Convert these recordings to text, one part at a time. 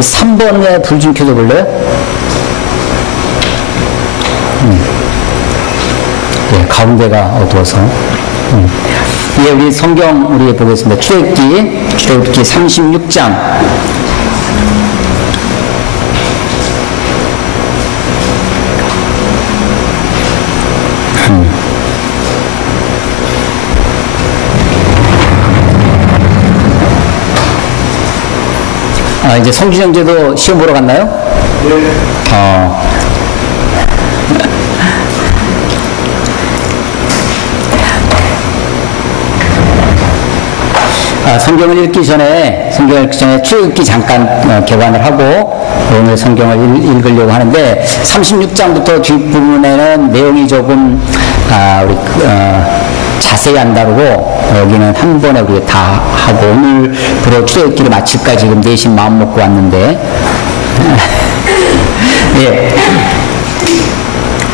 3번에 불 좀 켜줘 볼래요? 네, 가운데가 어두워서. 예, 우리 성경 우리 보겠습니다. 출애굽기 36장. 이제 성주형제도 시험 보러 갔나요? 네. 성경을 읽기 전에 출애굽기 잠깐 개관을 하고 오늘 성경을 읽으려고 하는데 36장부터 뒷부분에는 내용이 조금 자세히 안 다루고 여기는 한 번에 우리가 다 하고 오늘부로 출애굽기를 마칠까 지금 내심 마음 먹고 왔는데 예.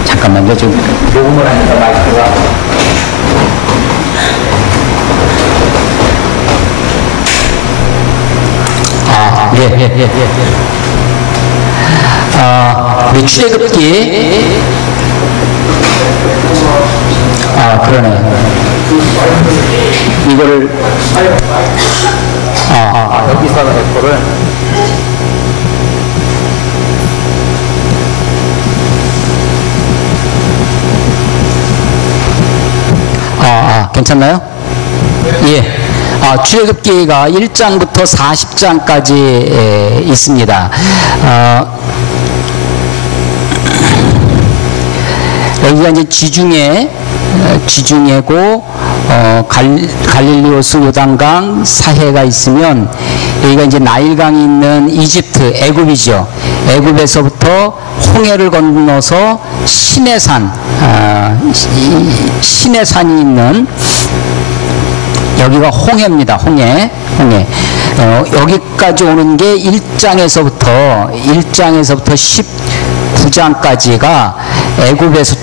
잠깐만요. 지금 녹음을 하니까 마이크가 예. 우리 출애굽기 그러네. 이거를 여기서 할 거를 괜찮나요? 예. 출애굽기가 1장부터 40장까지 있습니다. 여기가 이제 지중해고 갈릴리오스 요단강 사해가 있으면 여기가 이제 나일강이 있는 이집트 애굽이죠. 애굽에서부터 홍해를 건너서 시내산이 있는 여기가 홍해입니다. 홍해. 여기까지 오는 게 1장에서부터 19장까지가 애굽에서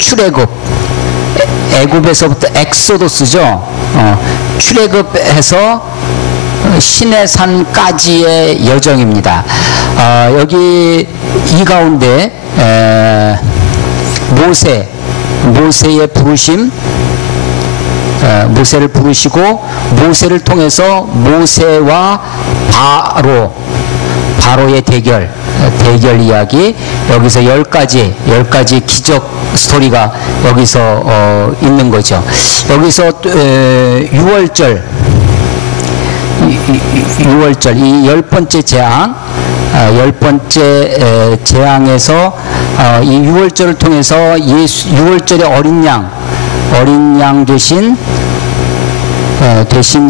애굽에서부터 엑소도스죠. 출애굽해서 시내산까지의 여정입니다. 여기 이 가운데 모세의 부르심, 모세를 부르시고 모세를 통해서 모세와 바로의 대결 이야기, 여기서 10가지 기적 스토리가 여기서 있는 거죠. 여기서 6월절 이 10번째 재앙, 10번째 재앙에서 이 6월절을 통해서 6월절의 어린 양 대신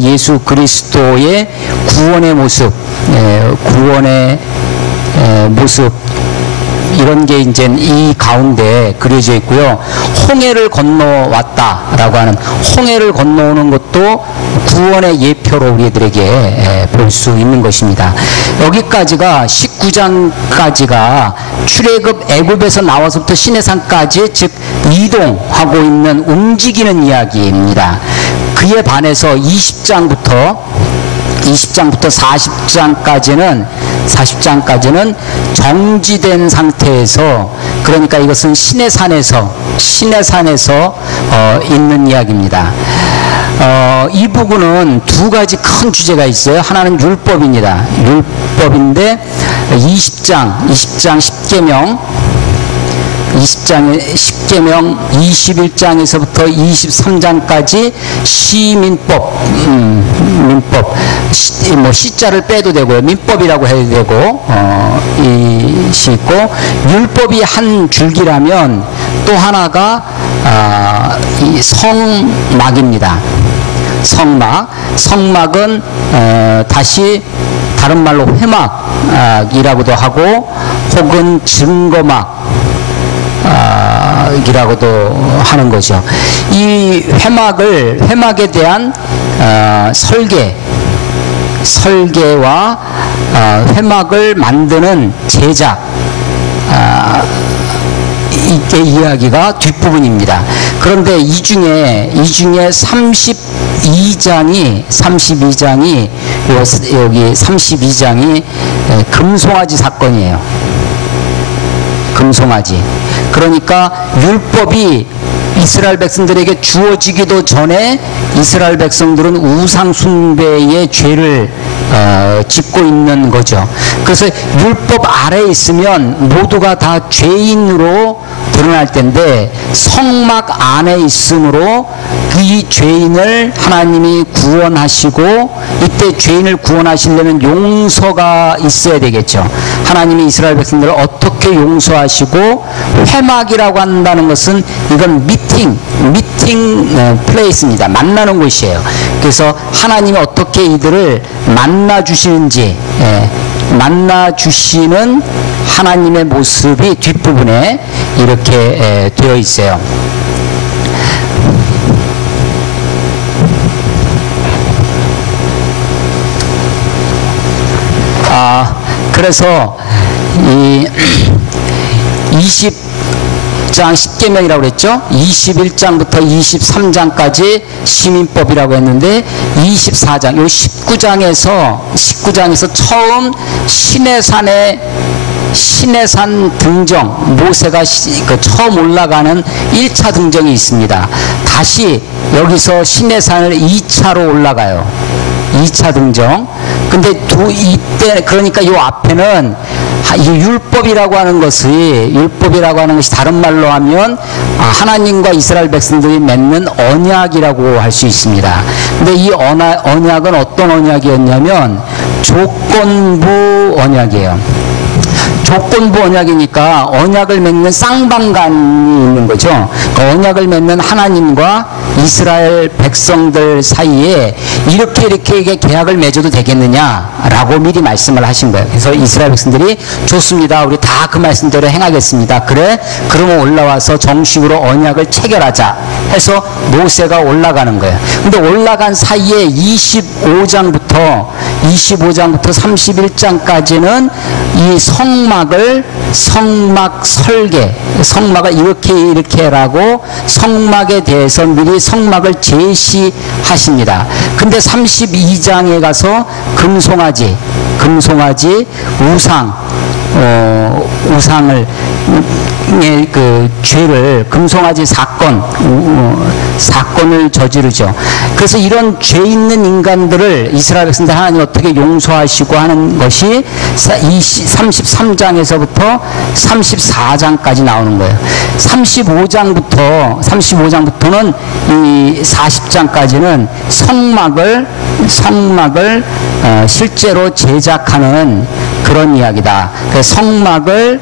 예수 그리스도의 구원의 모습, 이런 게 이제 이 가운데 그려져 있고요. 홍해를 건너왔다라고 하는, 홍해를 건너오는 것도 구원의 예표로 우리들에게 볼 수 있는 것입니다. 여기까지가 19장까지가 출애굽 애굽에서 나와서부터 시내산까지, 즉 이동하고 있는 움직이는 이야기입니다. 그에 반해서 20장부터 40장까지는 정지된 상태에서, 그러니까 이것은 시내산에서 있는 이야기입니다. 이 부분은 두 가지 큰 주제가 있어요. 하나는 율법입니다. 율법인데 20장 10계명 21장에서부터 23장까지 시민법, 시자를 빼도 되고요. 민법이라고 해도 되고, 이 있고, 율법이 한 줄기라면 또 하나가 이 성막입니다. 성막은 다시 다른 말로 회막이라고도 하고, 혹은 증거막 이라고도 하는 거죠. 이 회막에 대한 설계와 회막을 만드는 제작, 이때 이야기가 뒷부분입니다. 그런데 이 중에 32장이 여기 32장이 금송아지 사건이에요. 금송아지. 그러니까 율법이 이스라엘 백성들에게 주어지기도 전에 이스라엘 백성들은 우상 숭배의 죄를 짓고 있는 거죠. 그래서 율법 아래에 있으면 모두가 다 죄인으로 드러날 텐데 성막 안에 있으므로 이 죄인을 하나님이 구원하시고, 이때 죄인을 구원하시려면 용서가 있어야 되겠죠. 하나님이 이스라엘 백성들을 어떻게 용서하시고, 회막이라고 한다는 것은 이건 미팅 플레이스입니다. 만나는 곳이에요. 그래서 하나님이 어떻게 이들을 만나 주시는지, 만나 주시는 하나님의 모습이 뒷부분에 이렇게 되어 있어요. 그래서 이 20장 10계명이라고 그랬죠. 21장부터 23장까지 시민법이라고 했는데 24장, 요 19장에서 처음 시내산 등정, 모세가 처음 올라가는 1차 등정이 있습니다. 다시 여기서 시내산을 2차로 올라가요. 2차 등정. 근데 이때, 그러니까 요 앞에는 이 율법이라고 하는 것이 다른 말로 하면 하나님과 이스라엘 백성들이 맺는 언약이라고 할 수 있습니다. 근데 이 언약은 어떤 언약이었냐면 조건부 언약이에요. 조건부 언약이니까 언약을 맺는 쌍방간이 있는 거죠. 그 언약을 맺는 하나님과 이스라엘 백성들 사이에 이렇게 계약을 맺어도 되겠느냐라고 미리 말씀을 하신 거예요. 그래서 이스라엘 백성들이 좋습니다. 우리 다 그 말씀대로 행하겠습니다. 그래? 그러면 올라와서 정식으로 언약을 체결하자 해서 모세가 올라가는 거예요. 근데 올라간 사이에 25장부터 31장까지는 이 성막 설계, 성막을 이렇게 해라고 성막에 대해서 미리 성막을 제시하십니다. 근데 32장에 가서 금송아지 우상을 그 죄를, 금송아지 사건을 저지르죠. 그래서 이런 죄 있는 인간들을 이스라엘 백성들 하나님 어떻게 용서하시고 하는 것이 33장에서부터 34장까지 나오는 거예요. 35장부터는 이 40장까지는 성막을 실제로 제작하는 그런 이야기다. 성막을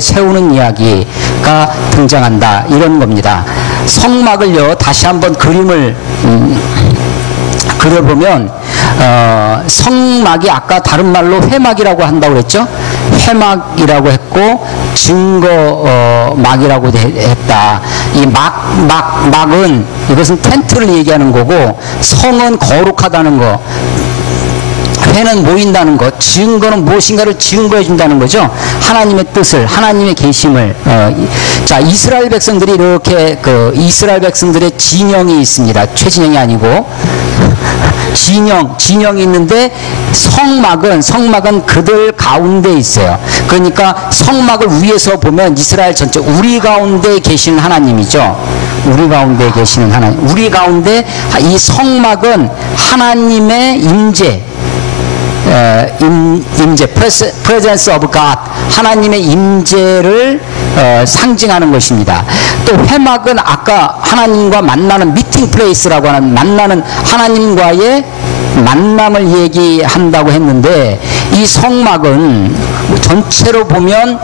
세우는 이야기가 등장한다, 이런 겁니다. 성막을요, 다시 한번 그림을 그려보면 성막이 아까 다른 말로 회막이라고 한다고 그랬죠. 회막이라고 했고 증거막이라고 했다. 이 막은 이것은 텐트를 얘기하는 거고, 성은 거룩하다는 거, 회는 모인다는 것, 증거는 무엇인가를 증거해 준다는 거죠. 하나님의 뜻을, 하나님의 계심을. 자, 이스라엘 백성들이 이렇게 이스라엘 백성들의 진영이 있습니다. 최진영이 아니고 진영이 있는데 성막은 그들 가운데 있어요. 그러니까 성막을 위에서 보면 이스라엘 전체, 우리 가운데 계시는 하나님이죠. 우리 가운데 계시는 하나님. 우리 가운데 이 성막은 하나님의 임재, presence of God, 하나님의 임재를 상징하는 것입니다. 또 회막은 아까 하나님과 만나는 미팅 플레이스라고 하는, 만나는 하나님과의 만남을 얘기한다고 했는데, 이 성막은 전체로 보면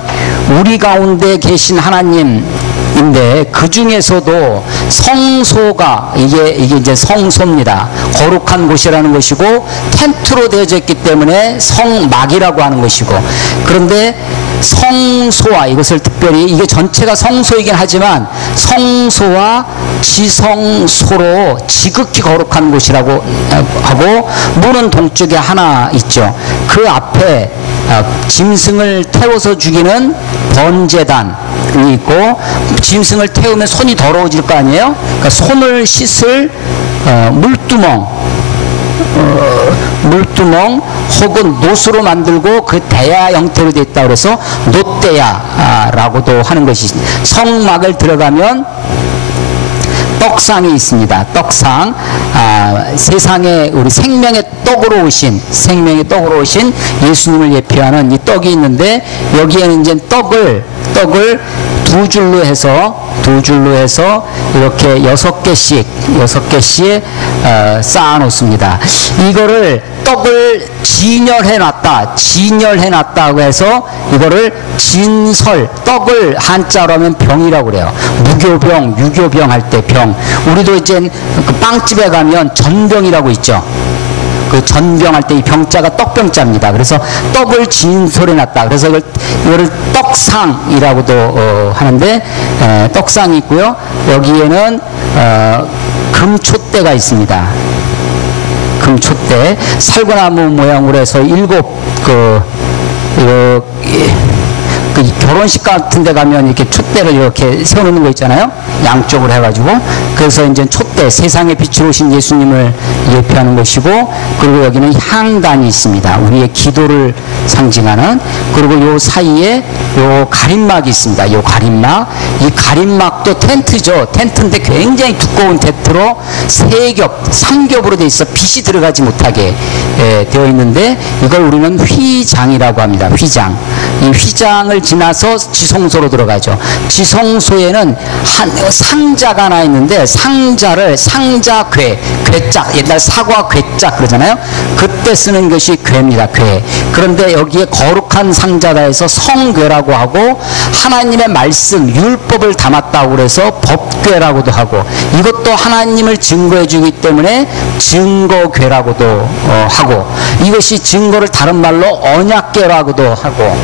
우리 가운데 계신 하나님인데, 그 중에서도 성소가 이게 이제 성소입니다. 거룩한 곳이라는 것이고 텐트로 되어져 있기 때문에 성막이라고 하는 것이고, 그런데 성소와, 이것을 특별히, 이게 전체가 성소이긴 하지만 성소와 지성소로 지극히 거룩한 곳이라고 하고, 문은 동쪽에 하나 있죠. 그 앞에 짐승을 태워서 죽이는 번제단이 있고, 짐승을 태우면 손이 더러워질 거 아니에요. 그러니까 손을 씻을 물두멍, 물두멍 혹은 놋으로 만들고 그 대야 형태로 되어 있다 그래서 놋대야라고도 하는 것이 있습니다. 성막을 들어가면 떡상이 있습니다. 떡상. 세상에 우리 생명의 떡으로 오신 예수님을 예표하는 이 떡이 있는데, 여기에는 이제 떡을 두 줄로 해서 이렇게 6개씩 쌓아 놓습니다. 이거를 떡을 진열해놨다고 해서 이거를 진설, 떡을 한자로 하면 병이라고 그래요. 무교병, 유교병 할 때 병. 우리도 이제 그 빵집에 가면 전병이라고 있죠. 그 전병할 때 이 병자가 떡병자입니다. 그래서 떡을 진솔해놨다. 그래서 이거를 떡상이라고도 하는데, 떡상이 있고요. 여기에는 금촛대가 있습니다. 금촛대, 살구나무 모양으로 해서 7 결혼식 같은 데 가면 이렇게 촛대를 이렇게 세워놓는 거 있잖아요. 양쪽으로 해가지고. 그래서 이제 촛대, 세상에 빛으로 오신 예수님을 예표하는 것이고, 그리고 여기는 향단이 있습니다. 우리의 기도를 상징하는. 그리고 요 사이에 요 가림막이 있습니다. 요 가림막. 이 가림막도 텐트죠. 텐트인데 굉장히 두꺼운 텐트로 3겹으로 되어 있어 빛이 들어가지 못하게 되어 있는데, 이걸 우리는 휘장이라고 합니다. 휘장. 이 휘장을 지나서 지성소로 들어가죠. 지성소에는 상자가 하나 있는데, 상자괴, 괴짝, 옛날 사과 괴짝 그러잖아요. 그때 쓰는 것이 괴입니다. 괴. 그런데 여기에 거룩한 상자다 해서 성괴라고 하고, 하나님의 말씀, 율법을 담았다고 그래서 법괴라고도 하고, 이것도 하나님을 증거해 주기 때문에 증거괴라고도 하고, 이것이 증거를 다른 말로 언약괴라고도 하고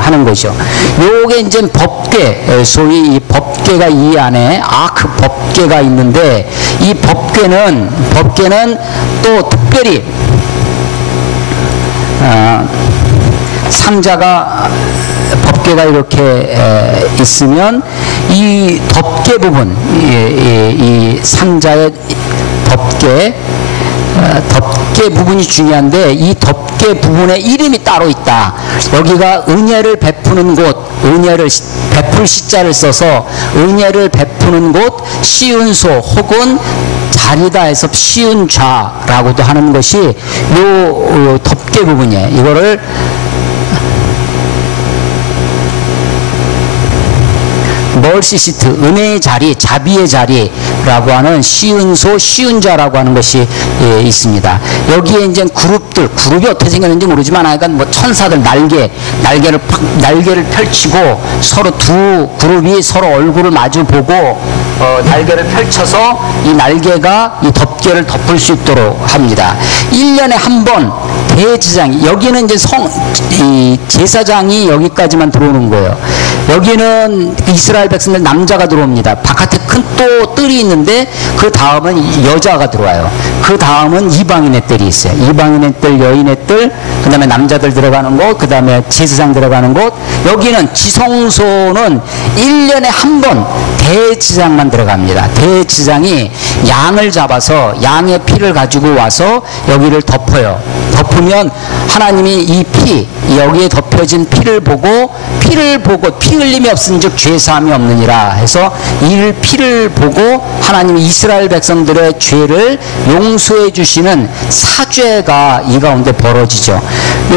하는 것이죠. 요게 이제 법궤, 소위 이 법궤가 이 안에 아크 법궤가 있는데, 이 법궤는 또 특별히 상자가 법궤가 이렇게 있으면 이 덮개 부분, 이 상자의 덮개 부분이 중요한데, 이 덮개 부분에 이름이 따로 있다. 여기가 은혜를 베푸는 곳, 은혜를 베풀 시자를 써서 은혜를 베푸는 곳, 시은소 혹은 자리다 해서 시은좌라고도 하는 것이 요 덮개 부분이에요. 이거를 멀시시트, 은혜의 자리, 자비의 자리라고 하는 시은소, 시은자라고 하는 것이 있습니다. 여기에 이제 그룹이 어떻게 생겼는지 모르지만, 하여간 뭐 천사들 날개를 펼치고 서로 두 그룹이 서로 얼굴을 마주 보고 날개를 펼쳐서 이 날개가 이 덮개를 덮을 수 있도록 합니다. 1년에 한 번 대제사장이, 여기는 이제 이 제사장이 여기까지만 들어오는 거예요. 여기는 이스라엘 백성들 남자가 들어옵니다. 바깥에 큰 또 뜰이 있는데, 그 다음은 여자가 들어와요. 그 다음은 이방인의 뜰이 있어요. 이방인의 뜰, 여인의 뜰, 그 다음에 남자들 들어가는 곳, 그 다음에 제사장 들어가는 곳. 여기는 지성소는 1년에 한 번 대제사장만 들어갑니다. 대제사장이 양을 잡아서 양의 피를 가지고 와서 여기를 덮어요. 덮으면 하나님이 이 피, 여기에 덮여진 피를 보고 피 흘림이 없은즉 죄사함이 없느니라 해서 이 피를 보고 하나님이 이스라엘 백성들의 죄를 용서해 주시는 사죄가 이 가운데 벌어지죠.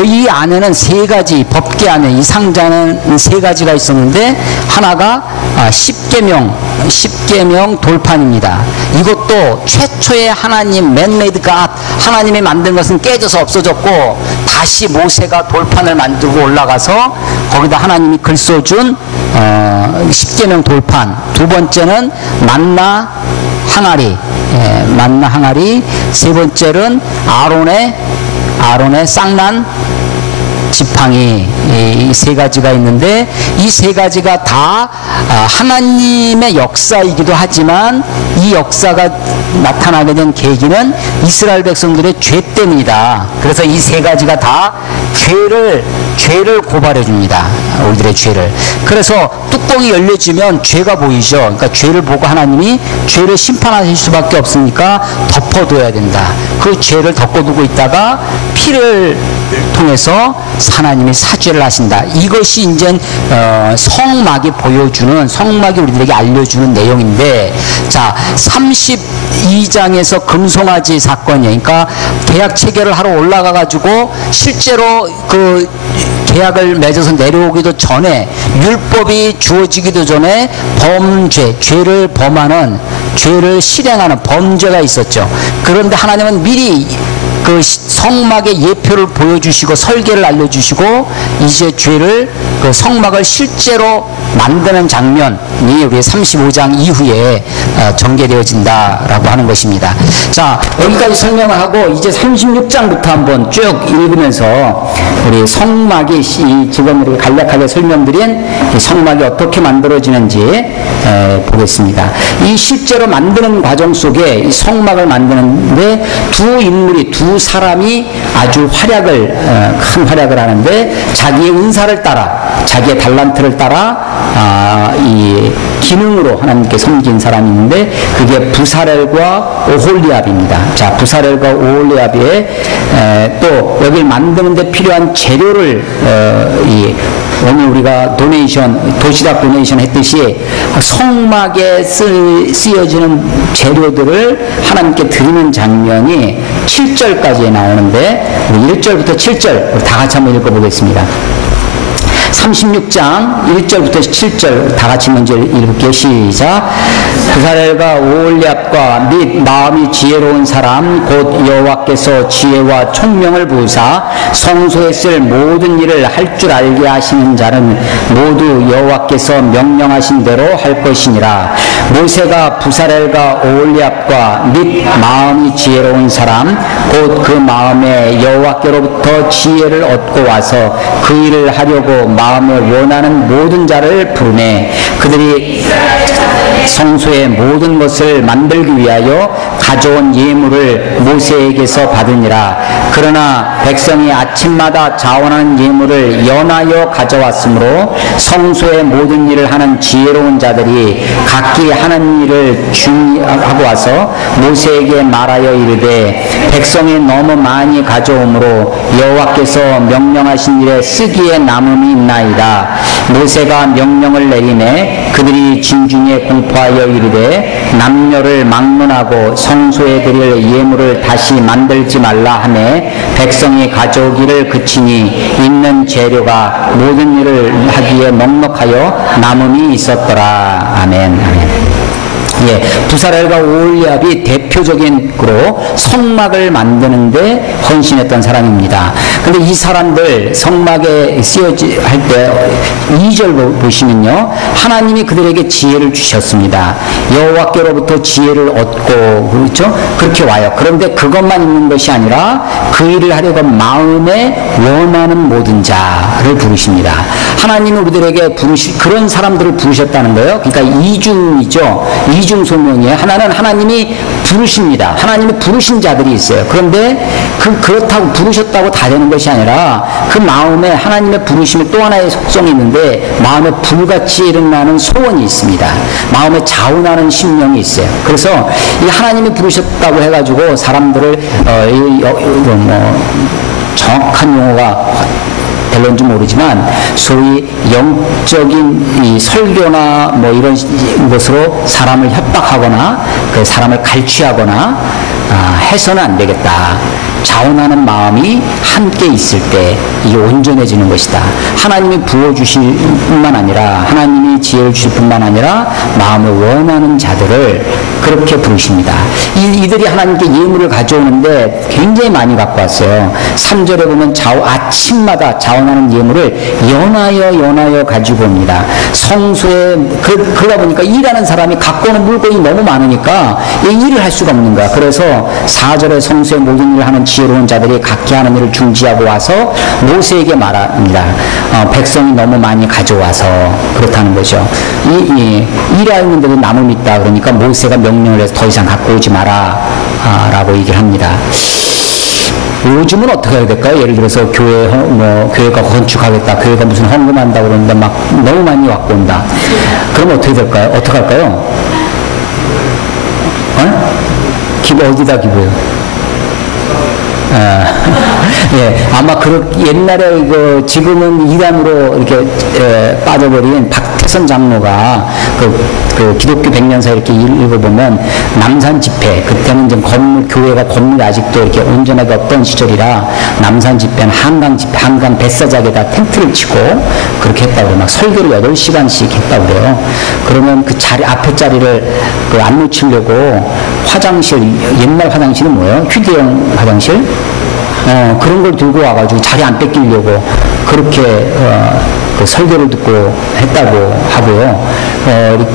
이 안에는 3가지, 법궤 안에 이 상자는 3가지가 있었는데, 하나가 10계명 돌판입니다. 이것도 최초의 하나님 맨메이드 갓, 하나님이 만든 것은 깨져서 없어졌고, 다시 모세가 돌판을 만들고 올라가서 거기다 하나님이 글 써준 10계명 돌판. 두 번째는 만나 항아리, 세 번째는 아론의 쌍난 지팡이, 이 3가지가 있는데, 이 3가지가 다 하나님의 역사이기도 하지만, 이 역사가 나타나게 된 계기는 이스라엘 백성들의 죄 때문이다. 그래서 이 세 가지가 다 죄를 고발해 줍니다. 우리들의 죄를. 그래서 뚜껑이 열려지면 죄가 보이죠. 그러니까 죄를 보고 하나님이 죄를 심판하실 수밖에 없으니까 덮어둬야 된다. 그 죄를 덮어두고 있다가 피를 통해서 하나님이 사죄를 하신다. 이것이 이제 성막이 보여주는, 성막이 우리들에게 알려주는 내용인데, 자 32장에서 금송아지 사건이, 그러니까 계약 체결을 하러 올라가 가지고 실제로 그 계약을 맺어서 내려오기도 전에, 율법이 주어지기도 전에 죄를 범하는, 죄를 실행하는 범죄가 있었죠. 그런데 하나님은 미리 그 성막의 예표를 보여주시고 설계를 알려주시고 이제 죄를, 그 성막을 실제로 만드는 장면이 우리 35장 이후에 전개되어진다라고 하는 것입니다. 자, 여기까지 설명을 하고 이제 36장부터 한번 쭉 읽으면서 우리 성막이 지금 우리 간략하게 설명드린 이 성막이 어떻게 만들어지는지 보겠습니다. 이 실제로 만드는 과정 속에 이 성막을 만드는데 두 사람이 아주 큰 활약을 하는데, 자기의 은사를 따라, 자기의 달란트를 따라 이 기능으로 하나님께 섬긴 사람이 있는데, 그게 부사렐과 오홀리압입니다. 자, 부사렐과 오홀리압의 또 여기를 만드는데 필요한 재료를 오늘 우리가 도시락 도네이션 했듯이 성막에 쓰여지는 재료들을 하나님께 드리는 장면이 7절까지 나오는데, 우리 1절부터 7절 우리 다 같이 한번 읽어보겠습니다. 36장 1절부터 7절 다 같이 먼저 읽을게요. 시작. 부사렐과 오홀리압과 및 마음이 지혜로운 사람 곧 여호와께서 지혜와 총명을 부으사 성소에 쓸 모든 일을 할 줄 알게 하시는 자는 모두 여호와께서 명령하신 대로 할 것이니라. 모세가 부사렐과 오홀리압과 및 마음이 지혜로운 사람 곧 그 마음에 여호와께로부터 지혜를 얻고 와서 그 일을 하려고 마음에 원하는 모든 자를 부르매 그들이 성소의 모든 것을 만들기 위하여 가져온 예물을 모세에게서 받으니라. 그러나 백성이 아침마다 자원하는 예물을 연하여 가져왔으므로 성소의 모든 일을 하는 지혜로운 자들이 각기 하는 일을 준비하고 와서 모세에게 말하여 이르되 백성이 너무 많이 가져오므로 여호와께서 명령하신 일에 쓰기에 남음이 있나이다. 모세가 명령을 내리매 그들이 진중에 공포하여 이르되 남녀를 막론하고 성소에 드릴 예물을 다시 만들지 말라 하매 백성이 가져오기를 그치니 있는 재료가 모든 일을 하기에 넉넉하여 남음이 있었더라. 아멘. 아멘. 예, 부사렐과 오홀리압이 대표적인으로 성막을 만드는데 헌신했던 사람입니다. 근데 이 사람들 성막에 할 때 2절 보시면요, 하나님이 그들에게 지혜를 주셨습니다. 여호와께로부터 지혜를 얻고, 그렇죠? 그렇게 와요. 그런데 그것만 있는 것이 아니라 그 일을 하려고 마음에 원하는 모든 자를 부르십니다. 하나님은 우리들에게 그런 사람들을 부르셨다는 거예요. 그러니까 이중이죠. 이중 소명이에요. 하나는 하나님이 부르십니다. 하나님이 부르신 자들이 있어요. 그런데 그렇다고 부르셨다고 다 되는 것이 아니라 그 마음에 하나님의 부르심에 또 하나의 속성이 있는데, 마음에 불같이 일어나는 소원이 있습니다. 마음에 자원하는 심령이 있어요. 그래서 이 하나님이 부르셨다고 해가지고 사람들을 정확한 용어가 될런지 모르지만 소위 영적인 이 설교나 뭐 이런 것으로 사람을 협박하거나 그 사람을 갈취하거나 해서는 안 되겠다. 자원하는 마음이 함께 있을 때 이게 온전해지는 것이다. 하나님이 부어주실 뿐만 아니라, 하나님이 지혜를 주실 뿐만 아니라 마음을 원하는 자들을 그렇게 부르십니다. 이들이 하나님께 예물을 가져오는데 굉장히 많이 갖고 왔어요. 3절에 보면 아침마다 자원하는 예물을 연하여 가지고 옵니다. 성소에 그러다 보니까 일하는 사람이 갖고 오는 물건이 너무 많으니까 일을 할 수가 없는 거야. 그래서 4절에 성소의 모든 일을 하는 지혜로운 자들이 각기 하는 일을 중지하고 와서 모세에게 말합니다. 백성이 너무 많이 가져와서 그렇다는 거죠. 일하고 있는데도 남음이 있다 그러니까 모세가 명령을 해서 더 이상 갖고 오지 마라 라고 얘기를 합니다. 요즘은 어떻게 해야 될까요? 예를 들어서 교회가 건축하겠다, 교회가 무슨 헌금한다 그러는데 막 너무 많이 갖고 온다. 그럼 어떻게 될까요? 어떻게 할까요? 기부 어디다 기부해요? 예, 아마 옛날에 지금은 이단으로 이렇게 빠져버린 박태선 장로가 그 기독교 100년사 이렇게 읽어보면 남산 집회, 그때는 좀 교회가 건물이 아직도 이렇게 온전하게 없던 시절이라 남산 집회는 한강 뱃사작에다 텐트를 치고 그렇게 했다고 막 설교를 8시간씩 했다고 그래요. 그러면 그 앞에 자리를 안 놓치려고 옛날 화장실은 뭐예요? 휴대용 화장실? 그런 걸 들고 와가지고 자리 안 뺏기려고 그렇게 그 설교를 듣고 했다고 하고요.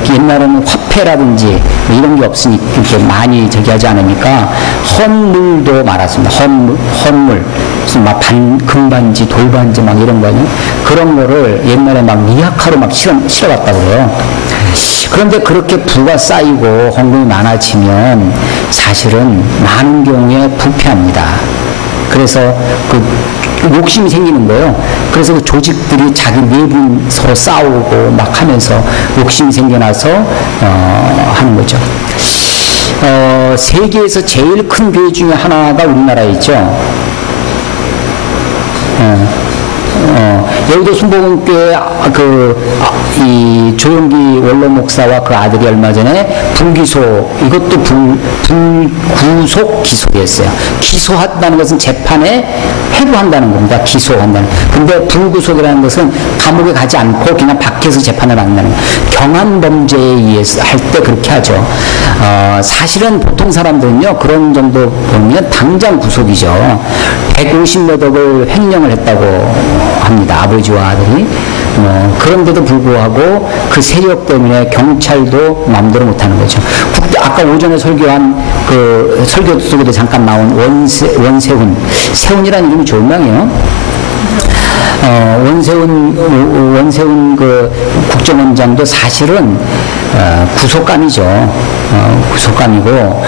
옛날에는 화폐라든지 이런 게 없으니까 이렇게 많이 하지 않으니까 헌물도 많았습니다. 헌물 무슨 막 금반지, 돌반지 막 이런 거는 그런 거를 옛날에 막 미약하로 막 실어갔다고 그래요. 그런데 그렇게 부가 쌓이고 헌금이 많아지면 사실은 많은 경우에 부패합니다. 그래서 욕심이 생기는 거예요. 그래서 그 조직들이 자기 내분 서로 싸우고 막 하면서 욕심이 생겨나서 하는 거죠. 세계에서 제일 큰 교회 중에 하나가 우리나라에 있죠. 여의도 순복음교회 이 조용기 원로 목사와 그 아들이 얼마 전에 이것도 불구속 기소됐어요. 기소한다는 것은 재판에 회부한다는 겁니다. 기소한다는. 근데 불구속이라는 것은 감옥에 가지 않고 그냥 밖에서 재판을 받는다는 거예요. 경한 범죄에 의해서 할 때 그렇게 하죠. 사실은 보통 사람들은요, 그런 정도 보면 당장 구속이죠. 150몇 억을 횡령을 했다고 합니다. 아버지와 아들이. 그런데도 불구하고 그 세력 때문에 경찰도 마음대로 못하는 거죠. 아까 오전에 설교한 그 설교 속에도 잠깐 나온 원세훈이라는 이름이 좋은 명이에요. 원세훈 그 국정원장도 사실은 구속감이죠. 구속감이고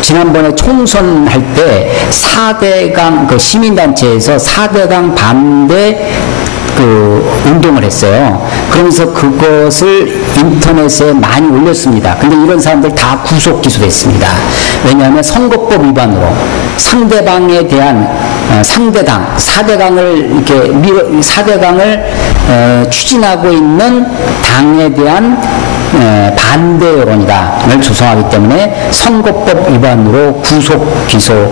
지난번에 총선할 때 4대강 그 시민단체에서 4대강 반대 운동을 했어요. 그러면서 그것을 인터넷에 많이 올렸습니다. 근데 이런 사람들 다 구속 기소됐습니다. 왜냐하면 선거법 위반으로 상대방에 대한 상대당 4대강을 추진하고 있는 당에 대한 반대 여론이다를 조성하기 때문에 선거법 위반으로 구속 기소를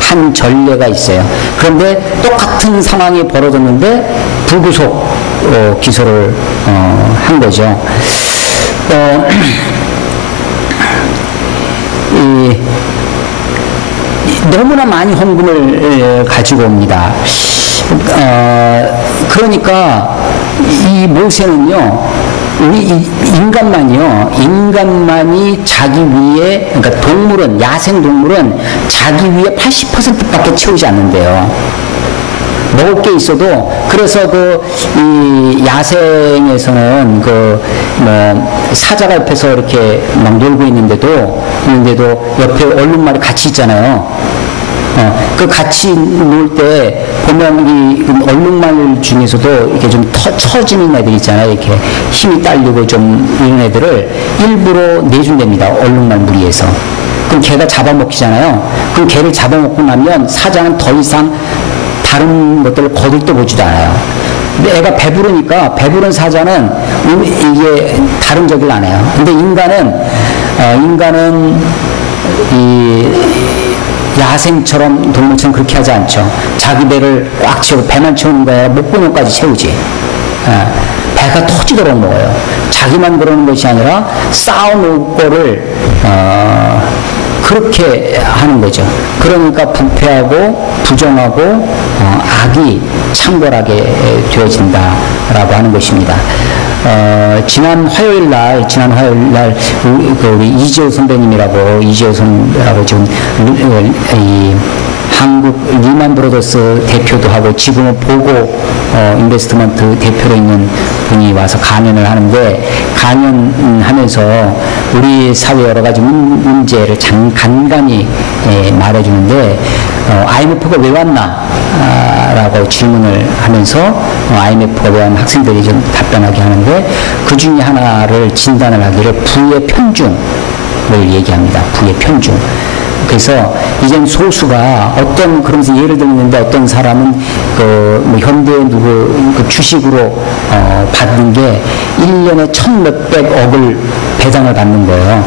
한 전례가 있어요. 그런데 똑같은 상황이 벌어졌는데 불구속 기소를 한 거죠. 너무나 많이 헌금을 가지고 옵니다. 그러니까 이 모세는요, 우리 인간만이 자기 위에, 그러니까 야생 동물은 자기 위에 80%밖에 채우지 않는데요. 먹을 게 있어도, 그래서 이 야생에서는 사자가 옆에서 이렇게 막 놀고 있는데도 옆에 얼룩말이 같이 있잖아요. 그 같이 놀 때 보면 이 얼룩말 중에서도 이렇게 좀 처지는 애들 있잖아요. 이렇게 힘이 딸리고 좀 이런 애들을 일부러 내준답니다. 얼룩말 무리에서. 그럼 걔가 잡아먹히잖아요. 그럼 걔를 잡아먹고 나면 사자는 더 이상 다른 것들을 거들떠 보지도 않아요. 근데 애가 배부른 사자는 이게 다른 적을 안 해요. 근데 인간은 야생처럼 동물처럼 그렇게 하지 않죠. 자기 배를 꽉 채우고 배만 채우는 거야. 목구멍까지 채우지. 배가 터지도록 먹어요. 자기만 그러는 것이 아니라 쌓아놓을 거를 그렇게 하는 거죠. 그러니까 부패하고 부정하고 악이 창궐하게 되어진다라고 하는 것입니다. 지난 화요일 날 우리 이재호 선배님이라고 지금 이 한국 리만 브로더스 대표도 하고 지금은 보고 인베스트먼트 대표로 있는 분이 와서 강연을 하는데, 강연하면서 우리 사회 여러 가지 문제를 간간히 말해주는데, IMF가 왜 왔나? 라고 질문을 하면서 IMF가 왜 왔나 학생들이 좀 답변하게 하는데, 그 중에 하나를 진단을 하기를 부의 편중을 얘기합니다. 부의 편중. 그래서 이젠 소수가 그러면서 예를 들었는데, 어떤 사람은 뭐 현대 그 주식으로 받은 게 1년에 1,몇백억을 배당을 받는 거예요.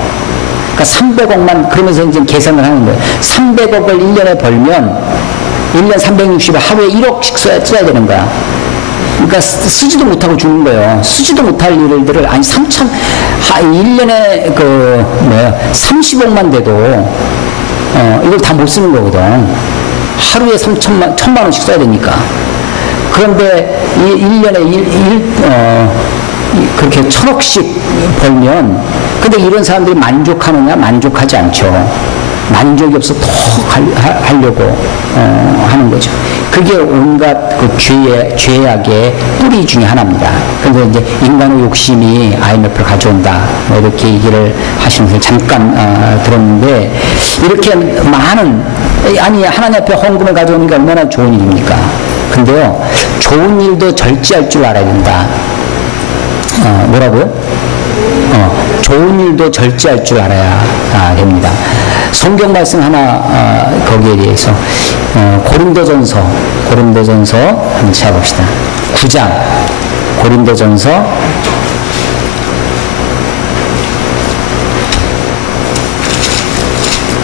그러니까 300억만, 그러면서 이제 계산을 하는 거예요. 300억을 1년에 벌면 1년 360일 하루에 1억씩 써야 되는 거야. 그러니까 쓰지도 못하고 죽는 거예요. 쓰지도 못할 일들을, 아니 1년에 30억만 돼도 이걸 다 못 쓰는 거거든. 하루에 1,000만 원씩 써야 되니까. 그런데 1년에 그렇게 1,000억씩 벌면, 근데 이런 사람들이 만족하느냐? 만족하지 않죠. 만족이 없어 더 하려고 하는 거죠. 그게 온갖 그 죄악의 뿌리 중에 하나입니다. 그런데 이제 인간의 욕심이 IMF를 가져온다, 뭐 이렇게 얘기를 하시는 것을 잠깐 들었는데, 이렇게 많은, 아니 하나님 앞에 헌금을 가져오는 게 얼마나 좋은 일입니까? 근데요, 좋은 일도 절제할 줄 알아야 된다. 뭐라고요? 좋은 일도 절제할 줄 알아야 됩니다. 성경 말씀 하나 거기에 대해서 고린도전서 한번 찾아봅시다. 9장 고린도전서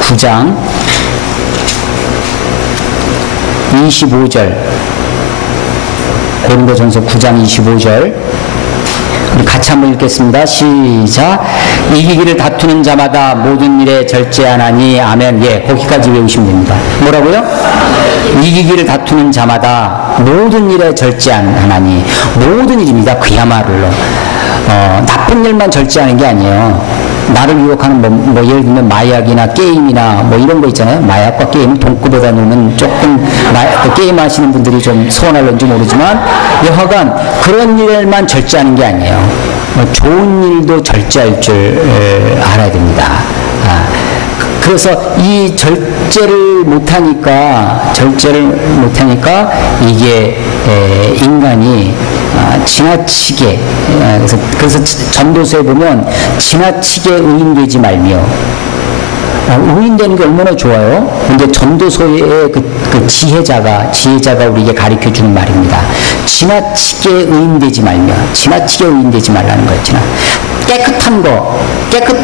9장 25절, 고린도전서 9장 25절 우리 같이 한번 읽겠습니다. 시작. 이기기를 다투는 자마다 모든 일에 절제하나니. 아멘. 예, 거기까지 외우시면 됩니다. 뭐라고요? 이기기를 다투는 자마다 모든 일에 절제하나니. 모든 일입니다. 그야말로 나쁜 일만 절제하는 게 아니에요. 나를 유혹하는 뭐 예를 들면 마약이나 게임이나 뭐 이런 거 있잖아요. 마약과 게임은 동급에다 놓으면 조금 게임 하시는 분들이 좀 서운할런지 모르지만, 여하간 그런 일만 절제하는 게 아니에요. 좋은 일도 절제할 줄 알아야 됩니다. 그래서 이 절제를 못하니까 이게 인간이 지나치게, 그래서 전도서에 보면 지나치게 의인되지 말며, 의인되는 게 얼마나 좋아요. 근데 전도서의 그 지혜자가 우리에게 가르쳐 주는 말입니다. 지나치게 의인되지 말라는 거예요.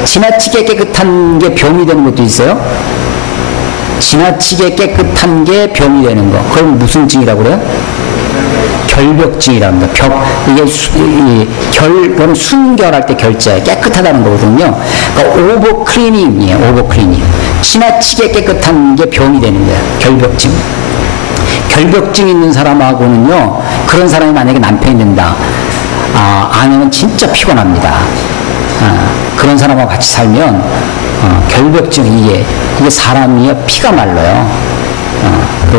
지나치게 깨끗한 게 병이 되는 것도 있어요. 지나치게 깨끗한 게 병이 되는 거. 그럼 무슨 증이라고 그래요? 결벽증이라는 거. 그건 순결할 때 결자예요. 깨끗하다는 거거든요. 그러니까 오버클리닝이에요. 오버클리닝. 지나치게 깨끗한 게 병이 되는 거예요. 결벽증. 결벽증 있는 사람하고는요, 그런 사람이 만약에 남편이 된다, 아내는 진짜 피곤합니다. 그런 사람하고 같이 살면 결벽증, 이게 사람이 피가 말라요.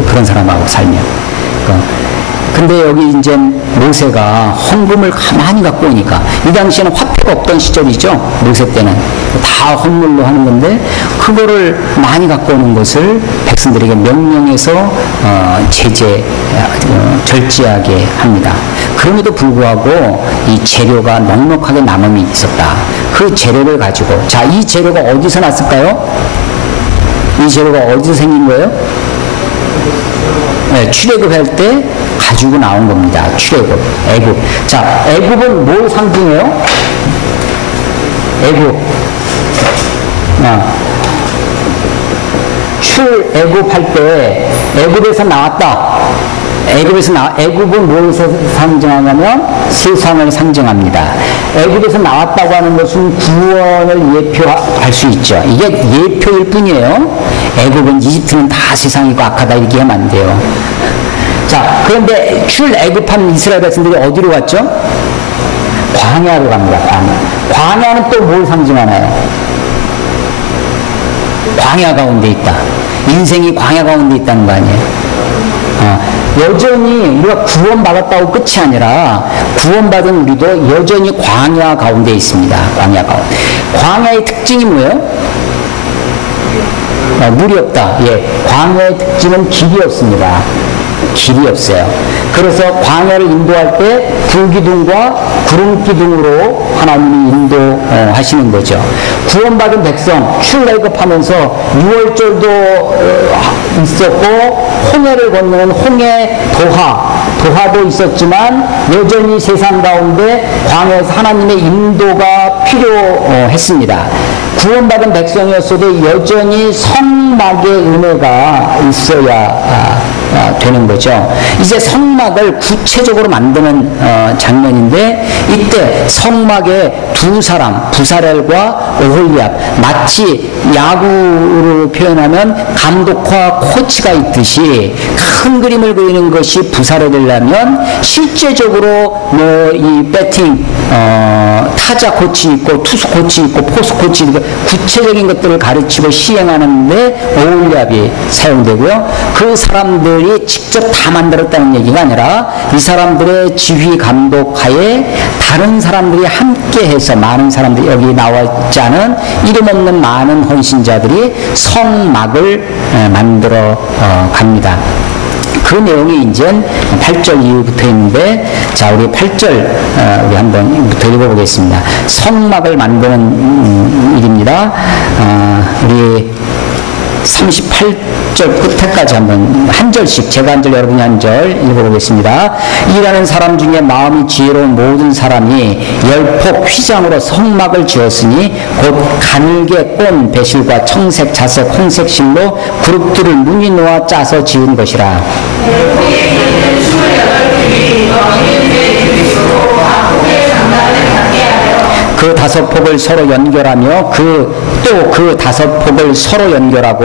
그런 사람하고 살면. 근데 여기 이제 모세가 헌금을 많이 갖고 오니까, 이 당시에는 화폐가 없던 시절이죠. 모세 때는 다 헌물로 하는 건데, 그거를 많이 갖고 오는 것을 백성들에게 명령해서 절제하게 합니다. 그럼에도 불구하고 이 재료가 넉넉하게 남음이 있었다. 그 재료를 가지고, 자, 이 재료가 어디서 났을까요? 이 재료가 어디서 생긴 거예요? 네, 출애굽할 때 가지고 나온 겁니다. 출애굽, 애굽. 자, 애굽은 뭘 상징해요? 애굽. 출애굽할 때 애굽에서 나왔다. 애굽은 뭘 상징하냐면 세상을 상징합니다. 애굽에서 나왔다고 하는 것은 구원을 예표할 수 있죠. 이게 예표일 뿐이에요. 애굽은, 이집트는 다 세상이고 악하다 이렇게 하면 안 돼요. 자, 그런데 출애굽한 이스라엘 백성들이 어디로 갔죠? 광야로 갑니다. 광야는 또 뭘 상징하나요? 광야 가운데 있다. 인생이 광야 가운데 있다는 거 아니에요? 여전히 우리가 구원받았다고 끝이 아니라 구원받은 우리도 여전히 광야 가운데 있습니다. 광야 가운데. 광야의 특징이 뭐예요? 물이 없다. 예, 광야의 특징은 길이 없습니다. 길이 없어요. 그래서 광야를 인도할 때 불기둥과 구름기둥으로 하나님이 인도하시는 거죠. 구원받은 백성 출애굽하면서 6월절도 있었고 홍해를 건너는 홍해 도하도 있었지만 여전히 세상 가운데 광야에서 하나님의 인도가 필요했습니다. 구원받은 백성이었어도 여전히 성막의 은혜가 있어야 되는 거죠. 이제 성막을 구체적으로 만드는 장면인데 이때 성막에 두 사람 부사렐과 오홀리압, 마치 야구로 표현하면 감독과 코치가 있듯이 큰 그림을 그리는 것이 부사렐이라면 실제적으로 뭐 이 배팅 타자 코치 있고 투수 코치 있고 포수 코치 있고 구체적인 것들을 가르치고 시행하는데 오홀리압이 사용되고요. 그 사람들이 직접 다 만들었다는 얘기가 아니라 이 사람들의 지휘 감독하에 다른 사람들이 함께해서 많은 사람들이 여기 나와 있지 않은 이름 없는 많은 헌신자들이 성막을 만들어 갑니다. 그 내용이 이제 8절 이후부터 있는데, 자, 우리 8절, 우리 한번부터 읽어보겠습니다. 성막을 만드는 일입니다. 우리 38절 끝에까지 한 절씩, 제가 한 절, 여러분이 한 절 읽어보겠습니다. 일하는 사람 중에 마음이 지혜로운 모든 사람이 열폭 휘장으로 성막을 지었으니 곧 가늘게 꼰 배실과 청색, 자색, 홍색 실로 그룹들을 문이 놓아 짜서 지은 것이라. 그 다섯 폭을 서로 연결하며 또 그 다섯 폭을 서로 연결하고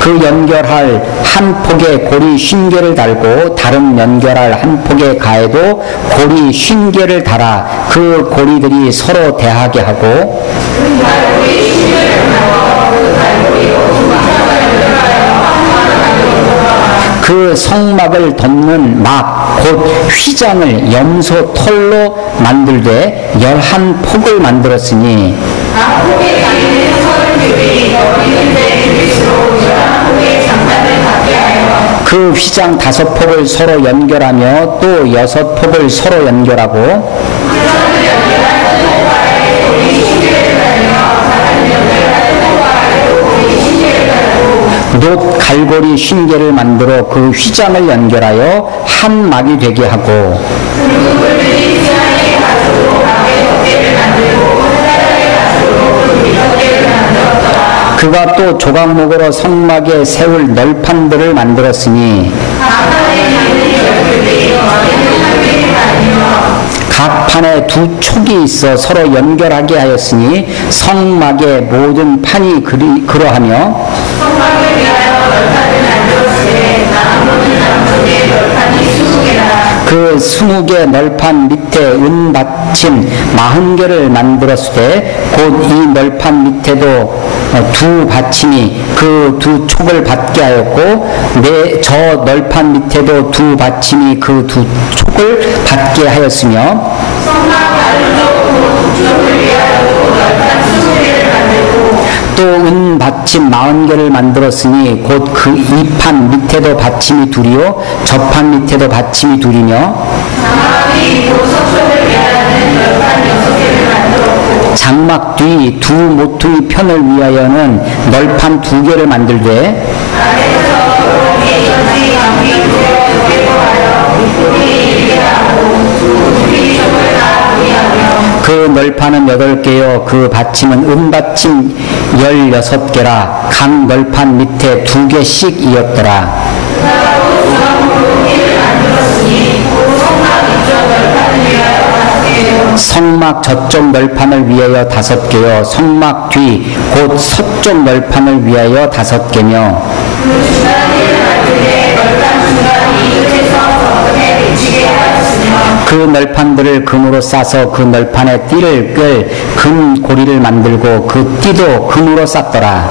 그 연결할 한 폭에 고리 50개를 달고 다른 연결할 한 폭에 가에도 고리 50개를 달아 그 고리들이 서로 대하게 하고 그 성막을 덮는 막 곧 휘장을 염소 털로 만들되 11폭을 만들었으니 그 휘장 5폭을 서로 연결하며 또 6폭을 서로 연결하고 놋 갈고리 50개를 만들어 그 휘장을 연결하여 한 막이 되게 하고 그가 또 조각목으로 성막에 세울 널판들을 만들었으니 각 판에 두 촉이 있어 서로 연결하게 하였으니 성막의 모든 판이 그러하며 그 20개 널판 밑에 은받침 40개를 만들었으되 곧 이 널판 밑에도 두 받침이 그 두 촉을 받게 하였고 저 널판 밑에도 두 받침이 그 두 촉을 받게 하였으며 또 은받침 40개를 만들었으니 곧 그 이 판 밑에도 받침이 둘이요 저 판 밑에도 받침이 둘이며 장막 뒤 두 모퉁이 편을 위하여는 널판 2개를 만들되 그 널판은 8개요 그 받침은 은받침 16개라 각 널판 밑에 2개씩이었더라. 성막 저쪽 널판을 위하여 5개요 성막 뒤 곧 서쪽 널판을 위하여 5개며 그 널판들을 금으로 싸서 그 널판에 띠를 끌 금 고리를 만들고 그 띠도 금으로 쌌더라.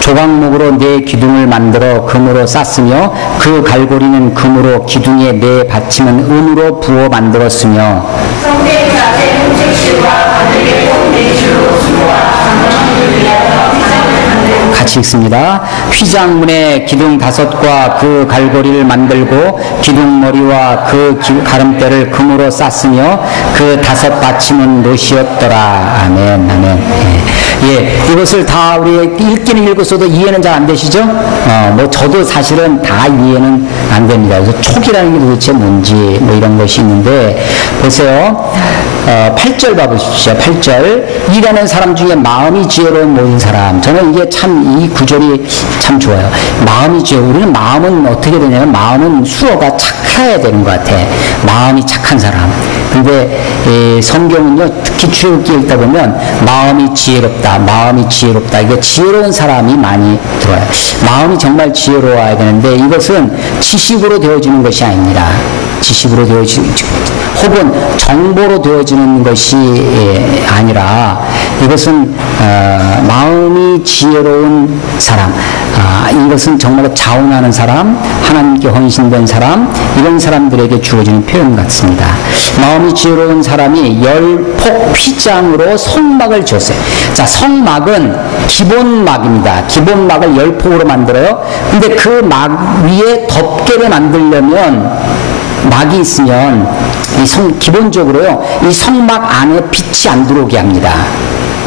조각목으로 네 기둥을 만들어 금으로 쌌으며 그 갈고리는 금으로 기둥에 네 받침은 은으로 부어 만들었으며 같이 읽습니다. 휘장문에 기둥 5과 그 갈고리를 만들고 기둥머리와 그 가름대를 금으로 쌌으며 그 5 받침은 노시였더라. 아멘, 아멘. 예, 이것을 다 우리 읽기는 읽었어도 이해는 잘 안 되시죠? 뭐 저도 사실은 다 이해는 안 됩니다. 그래서 촉이라는 게 도대체 뭔지 뭐 이런 것이 있는데 보세요. 8절 봐보십시오. 8절. 일하는 사람 중에 마음이 지혜로운 모든 사람. 저는 이게 참 이 구절이 참 좋아요. 마음이 지혜로워. 우리는 마음은 어떻게 되냐면 마음은 수어가 착해야 되는 것 같아. 마음이 착한 사람. 근데 성경은요 특히 출애굽기 읽다 보면 마음이 지혜롭다. 마음이 지혜롭다. 이거 지혜로운 사람이 많이 들어요. 마음이 정말 지혜로워야 되는데 이것은 지식으로 되어지는 것이 아닙니다. 지식으로 되어지는 혹은 정보로 되어지는 것이 아니라 이것은 마음이 지혜로운 사람, 이것은 정말로 자원하는 사람, 하나님께 헌신된 사람, 이런 사람들에게 주어지는 표현 같습니다. 마음이 지혜로운 사람이 10폭 휘장으로 성막을 지었어요. 자, 성막은 기본막입니다. 기본막을 10폭으로 만들어요. 근데 그 막 위에 덮개를 만들려면 막이 있으면 기본적으로요 이 성막 안에 빛이 안 들어오게 합니다.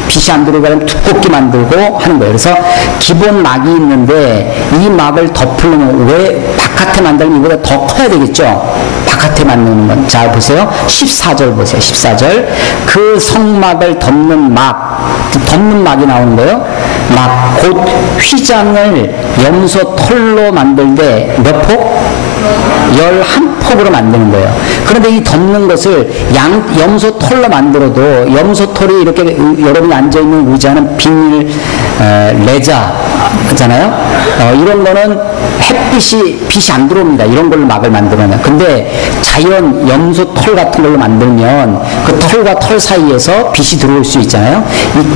빛이 안 들어오게 하면 두껍게 만들고 하는 거예요. 그래서 기본 막이 있는데 이 막을 덮으려면 왜 바깥에 만들면 이보다 더 커야 되겠죠. 바깥에 만드는 건. 자 보세요. 14절 보세요. 14절. 그 성막을 덮는 막이 나오는 거예요. 막 곧 휘장을 염소 털로 만들되 몇 폭? 11폭으로 만드는 거예요. 그런데 이 덮는 것을 염소 털로 만들어도 염소 털이 이렇게 여러분이 앉아있는 의자는 비닐 레자잖아요. 이런 거는 빛이 안 들어옵니다. 이런 걸로 막을 만들어내요. 근데 자연 염소 털 같은 걸로 만들면 그 털과 털 사이에서 빛이 들어올 수 있잖아요.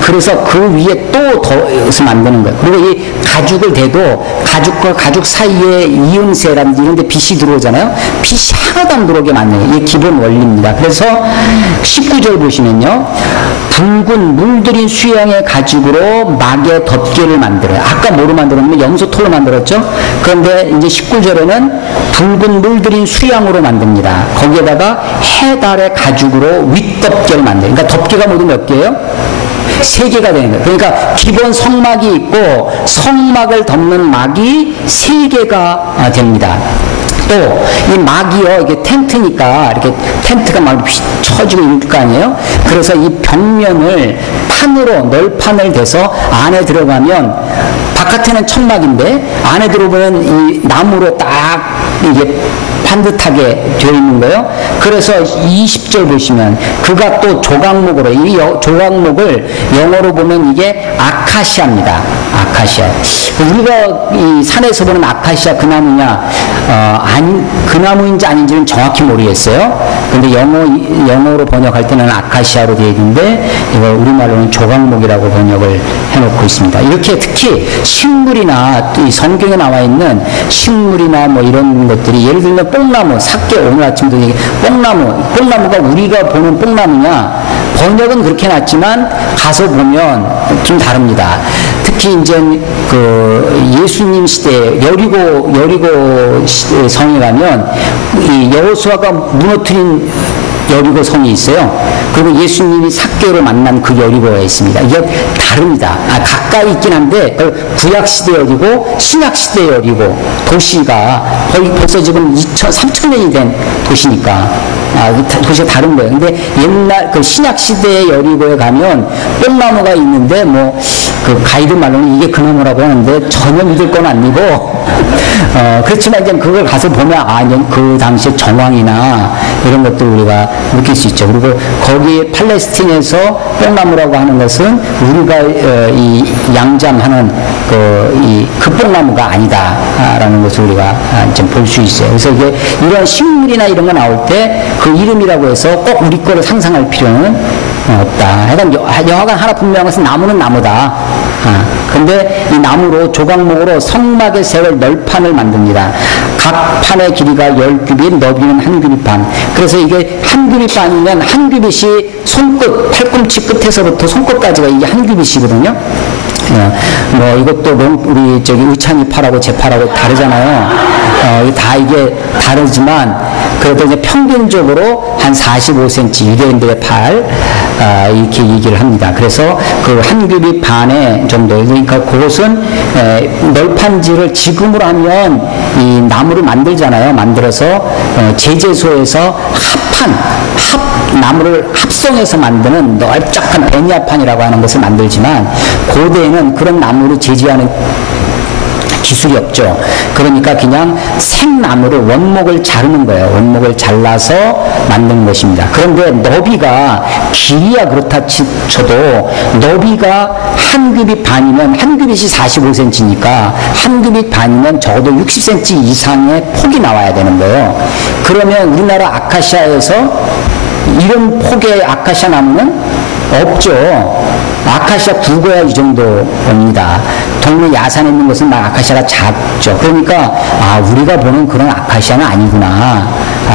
그래서 그 위에 또 더해서 만드는 거예요. 그리고 이 가죽을 대도 가죽과 가죽 사이에 이음새라든지 이런 데 빛이 들어오잖아요. 빛이 하나도 안 들어오게 만드는 거예요. 이게 기본 원리입니다. 그래서 19절 보시면요. 붉은 물들인 수양의 가죽으로 막의 덮개를 만들어요. 아까 뭐로 만들었냐면 염소 털로 만들었죠. 그런데 이제 19절에는 붉은 물들인 수양으로 만듭니다. 거기에다가 해달의 가죽으로 윗덮개를 만들어요. 그러니까 덮개가 모두 몇 개예요? 3개가 되는 거예요. 그러니까 기본 성막이 있고 성막을 덮는 막이 3개가 됩니다. 또 이 막이요 이게 텐트니까 이렇게 텐트가 막 쳐지고 있을 거 아니에요. 그래서 이 벽면을 판으로 널판을 대서 안에 들어가면 바깥에는 천막인데 안에 들어보면 이 나무로 딱 이게 반듯하게 되어 있는 거예요. 그래서 20절 보시면 그가 또 조각목으로 이 조각목을 영어로 보면 이게 아카시아입니다. 아카시아. 우리가 이 산에서 보는 아카시아 그 나무냐 그 나무인지 아닌지는 정확히 모르겠어요. 근데 영어로 번역할 때는 아카시아로 되어 있는데 이거 우리말로는 조각목이라고 번역을 해놓고 있습니다. 이렇게 특히 식물이나 이 성경에 나와 있는 식물이나 뭐 이런 것들이 예를 들면 뽕나무, 삭개 오늘 아침도 얘기 뽕나무가 우리가 보는 뽕나무냐 번역은 그렇게 놨지만 가서 보면 좀 다릅니다. 특히 이제 그 예수님 시대 여리고 성에 가면 이 여호수아가 무너뜨린 여리고 성이 있어요. 그리고 예수님이 삭개를 만난 그 여리고가 있습니다. 이게 다릅니다. 가까이 있긴 한데 구약시대 여리고 신약시대 여리고 도시가 거의 벌써 지금 3,000년이 된 도시니까 도시가 다른 거예요. 근데 옛날 그 신약시대의 여리고에 가면 뽕나무가 있는데 뭐 그 가이드 말로는 이게 그 나무라고 하는데 전혀 믿을 건 아니고 그렇지만 이제 그걸 가서 보면 그 당시에 정황이나 이런 것들 우리가 느낄 수 있죠. 그리고 거기 팔레스틴에서 뽕나무라고 하는 것은 우리가 이 양잠하는 그 뽕나무가 아니다라는 것을 우리가 좀 볼 수 있어요. 그래서 이게 이런 식물이나 이런 거 나올 때 그 이름이라고 해서 꼭 우리 거를 상상할 필요는 없다. 하여간 여하간 하나 분명한 것은 나무는 나무다. 근데 이 나무로 조각목으로 성막에 세울 널판을 만듭니다. 각 판의 길이가 10규빗, 너비는 한 규빗 반. 그래서 이게 한 규빗 반이면 한 규빗이 손끝, 팔꿈치 끝에서부터 손끝까지가 이게 한 규빗이거든요. 뭐 이것도 우리 저기 의찬이파라고 제파라고 다르잖아요. 다 이게 다르지만 그래도 이제 평균적으로 한 45cm 유대인들의 팔 이렇게 얘기를 합니다. 그래서 그 한 규빗 반의 정도, 그러니까 그것은 널판지를 지금으로 하면 이 나무를 만들잖아요. 만들어서 제재소에서 나무를 합성해서 만드는 넓적한 베니아판이라고 하는 것을 만들지만 고대에는 그런 나무를 제지하는 기술이 없죠. 그러니까 그냥 생나무를 원목을 자르는 거예요. 원목을 잘라서 만든 것입니다. 그런데 너비가 길이야 그렇다 쳐도 너비가 한 규빗 반이면 한 규빗이 45cm니까 한 규빗 반이면 적어도 60cm 이상의 폭이 나와야 되는 거예요. 그러면 우리나라 아카시아에서 이런 폭의 아카시아 나무는 없죠. 아카시아 굵어야 이 정도입니다. 동네 야산에 있는 것은 막 아카시아가 작죠. 그러니까 우리가 보는 그런 아카시아는 아니구나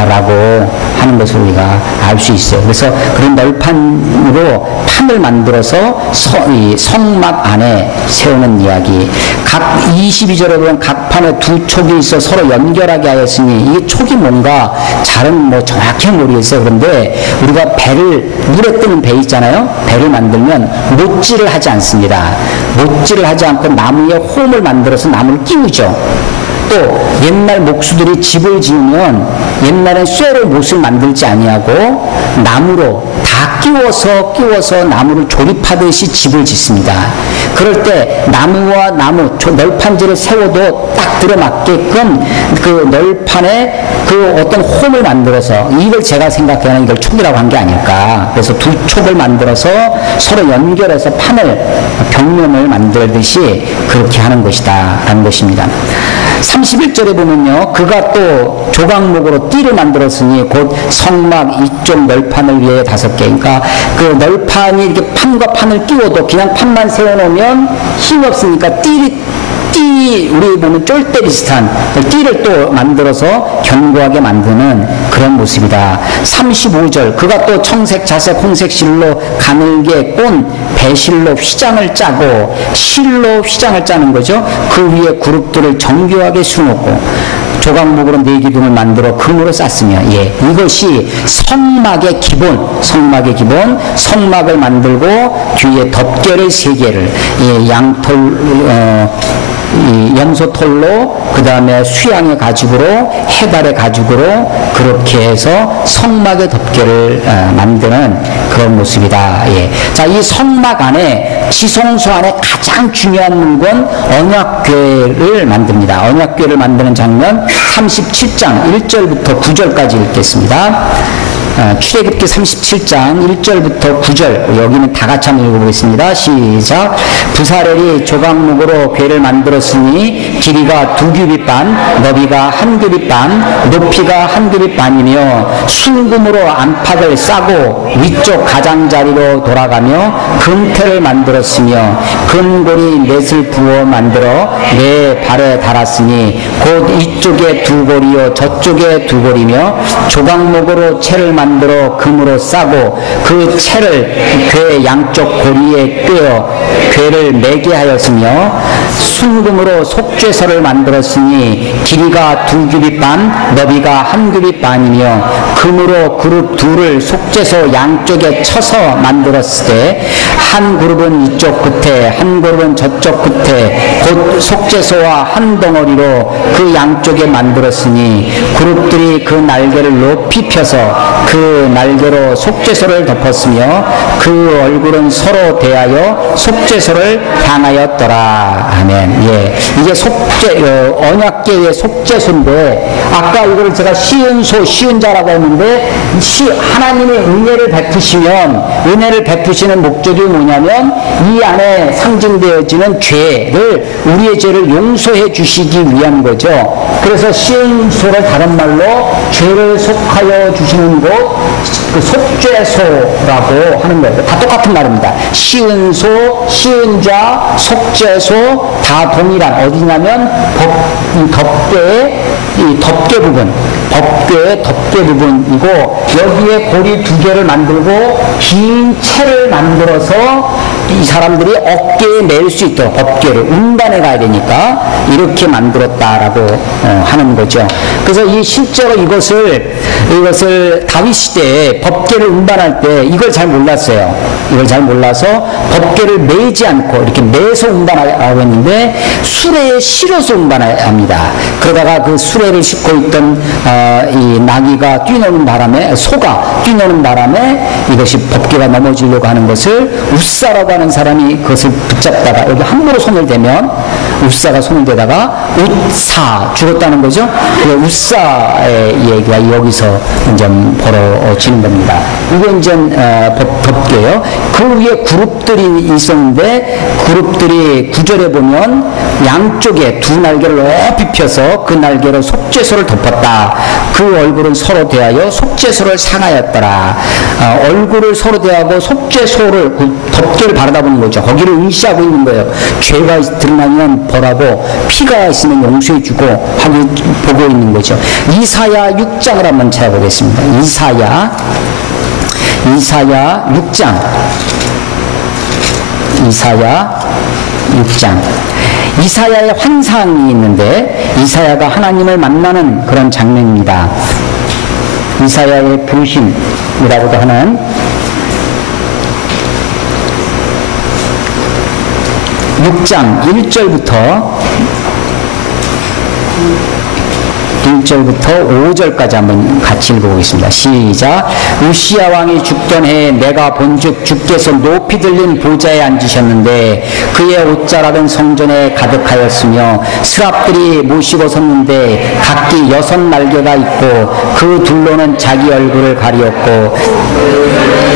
라고 하는 것을 우리가 알 수 있어요. 그래서 그런 널판으로 판을 만들어서 이 성막 안에 세우는 이야기. 각 22절에 보면 각 판에 두 촉이 있어 서로 연결하게 하였으니 이 촉이 뭔가 잘은 뭐 정확히 모르겠어요. 그런데 우리가 배를 물에 뜨는 배 있잖아요. 배를 만들면 못질을 하지 않습니다. 못질을 하지 않고 나무에 홈을 만들어서 나무를 끼우죠. 또 옛날 목수들이 집을 지으면 옛날엔 쇠로 못을 만들지 아니하고 나무로 다 끼워서 나무를 조립하듯이 집을 짓습니다. 그럴 때 나무와 나무 널판지를 세워도 딱 들어맞게끔 그 널판에 그 어떤 홈을 만들어서 이걸 제가 생각하는 이걸 촉이라고 한 게 아닐까. 그래서 두 촉을 만들어서 서로 연결해서 벽면을 만들듯이 그렇게 하는 것이다 라는 것입니다. 31절에 보면요, 그가 또 조각목으로 띠를 만들었으니 곧 성막 이쪽 널판을 위해 5개. 그러니까 그 널판이 이렇게 판과 판을 끼워도 그냥 판만 세워놓으면 힘이 없으니까 우리 보면 쫄대 비슷한 띠를 또 만들어서 견고하게 만드는 그런 모습이다. 35절 그가 또 청색, 자색, 홍색 실로 가늘게 꼰 배실로 휘장을 짜고 실로 휘장을 짜는 거죠. 그 위에 그룹들을 정교하게 수놓고 조각목으로 4기둥을 만들어 금으로 쌌으며 이것이 성막의 기본, 성막을 만들고 뒤에 덮개를 3개를 염소털로 그 다음에 수양의 가죽으로 해달의 가죽으로 그렇게 해서 성막의 덮개를 만드는 그런 모습이다. 자, 이 성막 안에 지성소 안에 가장 중요한 문건 언약궤를 만듭니다. 언약궤를 만드는 장면 37장 1절부터 9절까지 읽겠습니다. 출애굽기 37장 1절부터 9절 여기는 다 같이 한번 읽어보겠습니다. 시작. 부사렐이 조각목으로 궤를 만들었으니 길이가 2규빗 반, 너비가 1규빗 반, 높이가 1규빗 반이며 순금으로 안팎을 싸고 위쪽 가장자리로 돌아가며 금태를 만들었으며 금고리 넷을 부어 만들어 내 발에 달았으니 곧 이쪽에 2고리요 저쪽에 2고리며 조각목으로 채를 만들어 금으로 싸고 그 채를 궤 양쪽 고리에 꿰어 궤를 매게 하였으며 순금으로 속죄서를 만들었으니 있으니 길이가 2규빗 반, 너비가 1규빗 반이며 금으로 그룹 둘을 속죄소 양쪽에 쳐서 만들었을 때 한 그룹은 이쪽 끝에 한 그룹은 저쪽 끝에 곧 속죄소와 한 덩어리로 그 양쪽에 만들었으니 그룹들이 그 날개를 높이 펴서 그 날개로 속죄소를 덮었으며 그 얼굴은 서로 대하여 속죄소를 향하였더라. 아멘. 예, 이게 언약궤의 속죄소인데 아까 이걸 제가 쉬운 자라고 했는데 하나님의 은혜를 베푸시는 목적이 뭐냐면 이 안에 상징되어지는 죄를 우리의 죄를 용서해 주시기 위한 거죠. 그래서 시은소를 다른 말로 죄를 속하여 주시는 곳, 그 속죄소라고 하는 거예요. 다 똑같은 말입니다. 시은소, 시은자, 속죄소 다 동일한 어디냐면 덮개 부분, 법궤의 덮개 부분이고 여기에 고리 2개를 만들고 긴 채를 만들어서 이 사람들이 어깨에 멜 수 있도록 법궤를 운반해 가야 되니까 이렇게 만들었다라고 하는 거죠. 그래서 실제로 이것을 다윗 시대에 법궤를 운반할 때 이걸 잘 몰랐어요. 이걸 잘 몰라서 법궤를 매지 않고 이렇게 매서 운반하고 했는데 수레에 실어서 운반합니다. 그러다가 그 수레를 싣고 있던 이 나귀가 뛰노는 바람에 소가 뛰노는 바람에 이것이 법궤가 넘어지려고 하는 것을 우사라고 하는 사람이 그것을 붙잡다가 여기 함부로 손을 대면 우사가 손을 대다가 우사 죽었다는 거죠. 그 우사의 얘기가 여기서 이제 벌어지는 겁니다. 이게 이제 덮개예요. 그 위에 그룹들이 있었는데 그룹들이 9절에 보면 양쪽에 2 날개를 높이 펴서 그 날개로 속죄소를 덮었다. 그 얼굴은 서로 대하여 속죄소를 향하였더라. 얼굴을 서로 대하고 속죄소를 그 덮개를 바라다보는 거죠. 거기를 응시하고 있는 거예요. 죄가 드러나면 벌하고 피가 있으면 용서해주고 하고 보고 있는 거죠. 이사야 6장을 한번 찾아보겠습니다. 이사야 6장. 이사야의 환상이 있는데 이사야가 하나님을 만나는 그런 장면입니다. 이사야의 부르심이라고도 하는 6장 1절부터 5절까지 한번 같이 읽어보겠습니다. 시작. 우시야 왕이 죽던 해에 내가 본즉 주께서 높이 들린 보좌에 앉으셨는데 그의 옷자락은 성전에 가득하였으며 스랍들이 모시고 섰는데 각기 6 날개가 있고 그 둘로는 자기 얼굴을 가리었고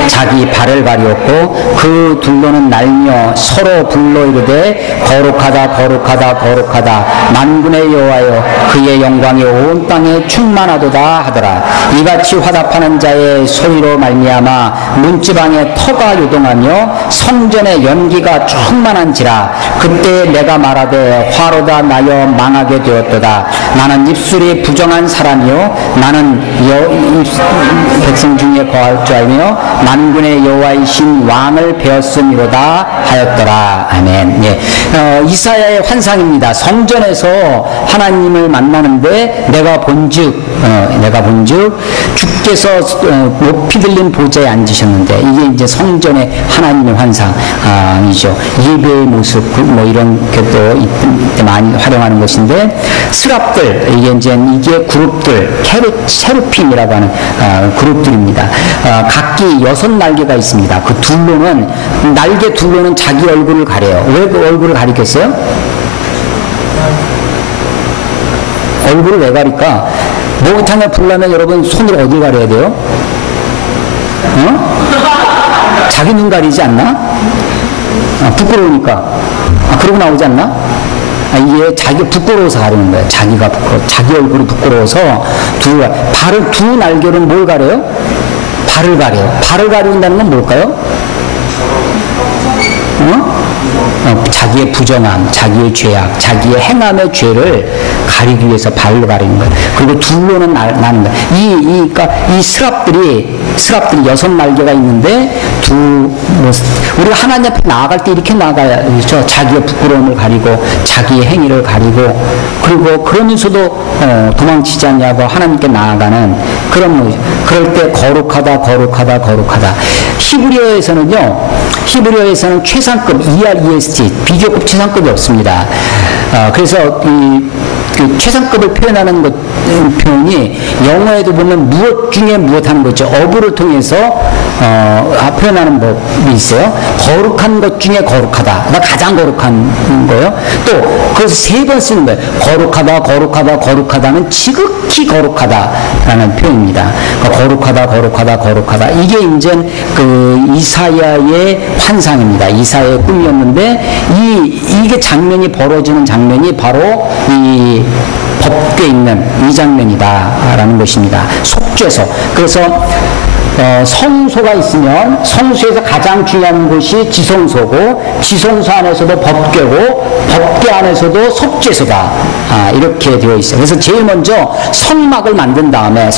자기 발을 가리었고 그 둘로는 날며 서로 불러 이르되 거룩하다 거룩하다 거룩하다 만군의 여호와여 그의 영광이 온 땅에 충만하도다 하더라. 이같이 화답하는 자의 소리로 말미암아 문지방에 터가 요동하며 성전의 연기가 충만한지라. 그때 내가 말하되 화로다 나여 망하게 되었도다. 나는 입술이 부정한 사람이요 나는 백성 중에 거할 줄 알며 만군의 여호와이신 왕을 배웠음이로다 하였더라. 아멘. 예. 이사야의 환상입니다. 성전에서 하나님을 만나는데 내가 본즉 주께서 높이 들린 보좌에 앉으셨는데 이게 이제 성전의 하나님의 환상이죠. 예배의 모습 뭐 이런 것도 이때 많이 활용하는 것인데 스랍들 이게 그룹들 세르핌이라고 하는 그룹들입니다. 각기 6 날개가 있습니다. 그 날개 둘로는 자기 얼굴을 가려요. 왜 그 얼굴을 가리겠어요? 얼굴을 왜 가릴까? 목욕탕에 불나면 여러분 손을 어디 가려야 돼요? 자기 눈 가리지 않나? 부끄러우니까. 그러고 나오지 않나? 이게 자기가 부끄러워서 가리는 거예요. 자기 얼굴이 부끄러워서 두 날개는 뭘 가려요? 발을 가려요. 발을 가린다는 건 뭘까요? 자기의 부정함, 자기의 죄악, 자기의 행함의 죄를 가리기 위해서 발로 가리는 거예요. 그리고 둘로는 나는 거예요. 그러니까 이 스랍들이 6날개가 있는데 우리가 하나님 앞에 나아갈 때 이렇게 나아가야죠. 자기의 부끄러움을 가리고 자기의 행위를 가리고 그리고 그러면서도 도망치지 않냐고 하나님께 나아가는 그런 거죠. 그럴 때 거룩하다. 히브리어에서는 최상급 EREST 비교급 최상급이 없습니다. 그래서 그 최상급을 표현하는 표현이 영어에도 보면 무엇 중에 무엇 하는 거죠. 어부를 통해서 표현하는 법이 있어요. 거룩한 것 중에 거룩하다. 그러니까 가장 거룩한 거예요. 또 그래서 3번 쓰는 거예요. 거룩하다는 지극히 거룩하다라는 표현입니다. 그러니까 거룩하다. 이게 이제 그 이사야의 환상입니다. 이사야의 꿈이었는데 이게 장면이 벌어지는 장면이 바로 이 법궤에 있는 이 장면이다라는 것입니다. 속죄소. 그래서 성소가 있으면 성소에서 가장 중요한 곳이 지성소고 지성소 안에서도 법궤고 법궤 안에서도 속죄소다. 이렇게 되어 있어요. 그래서 제일 먼저 성막을 만든 다음에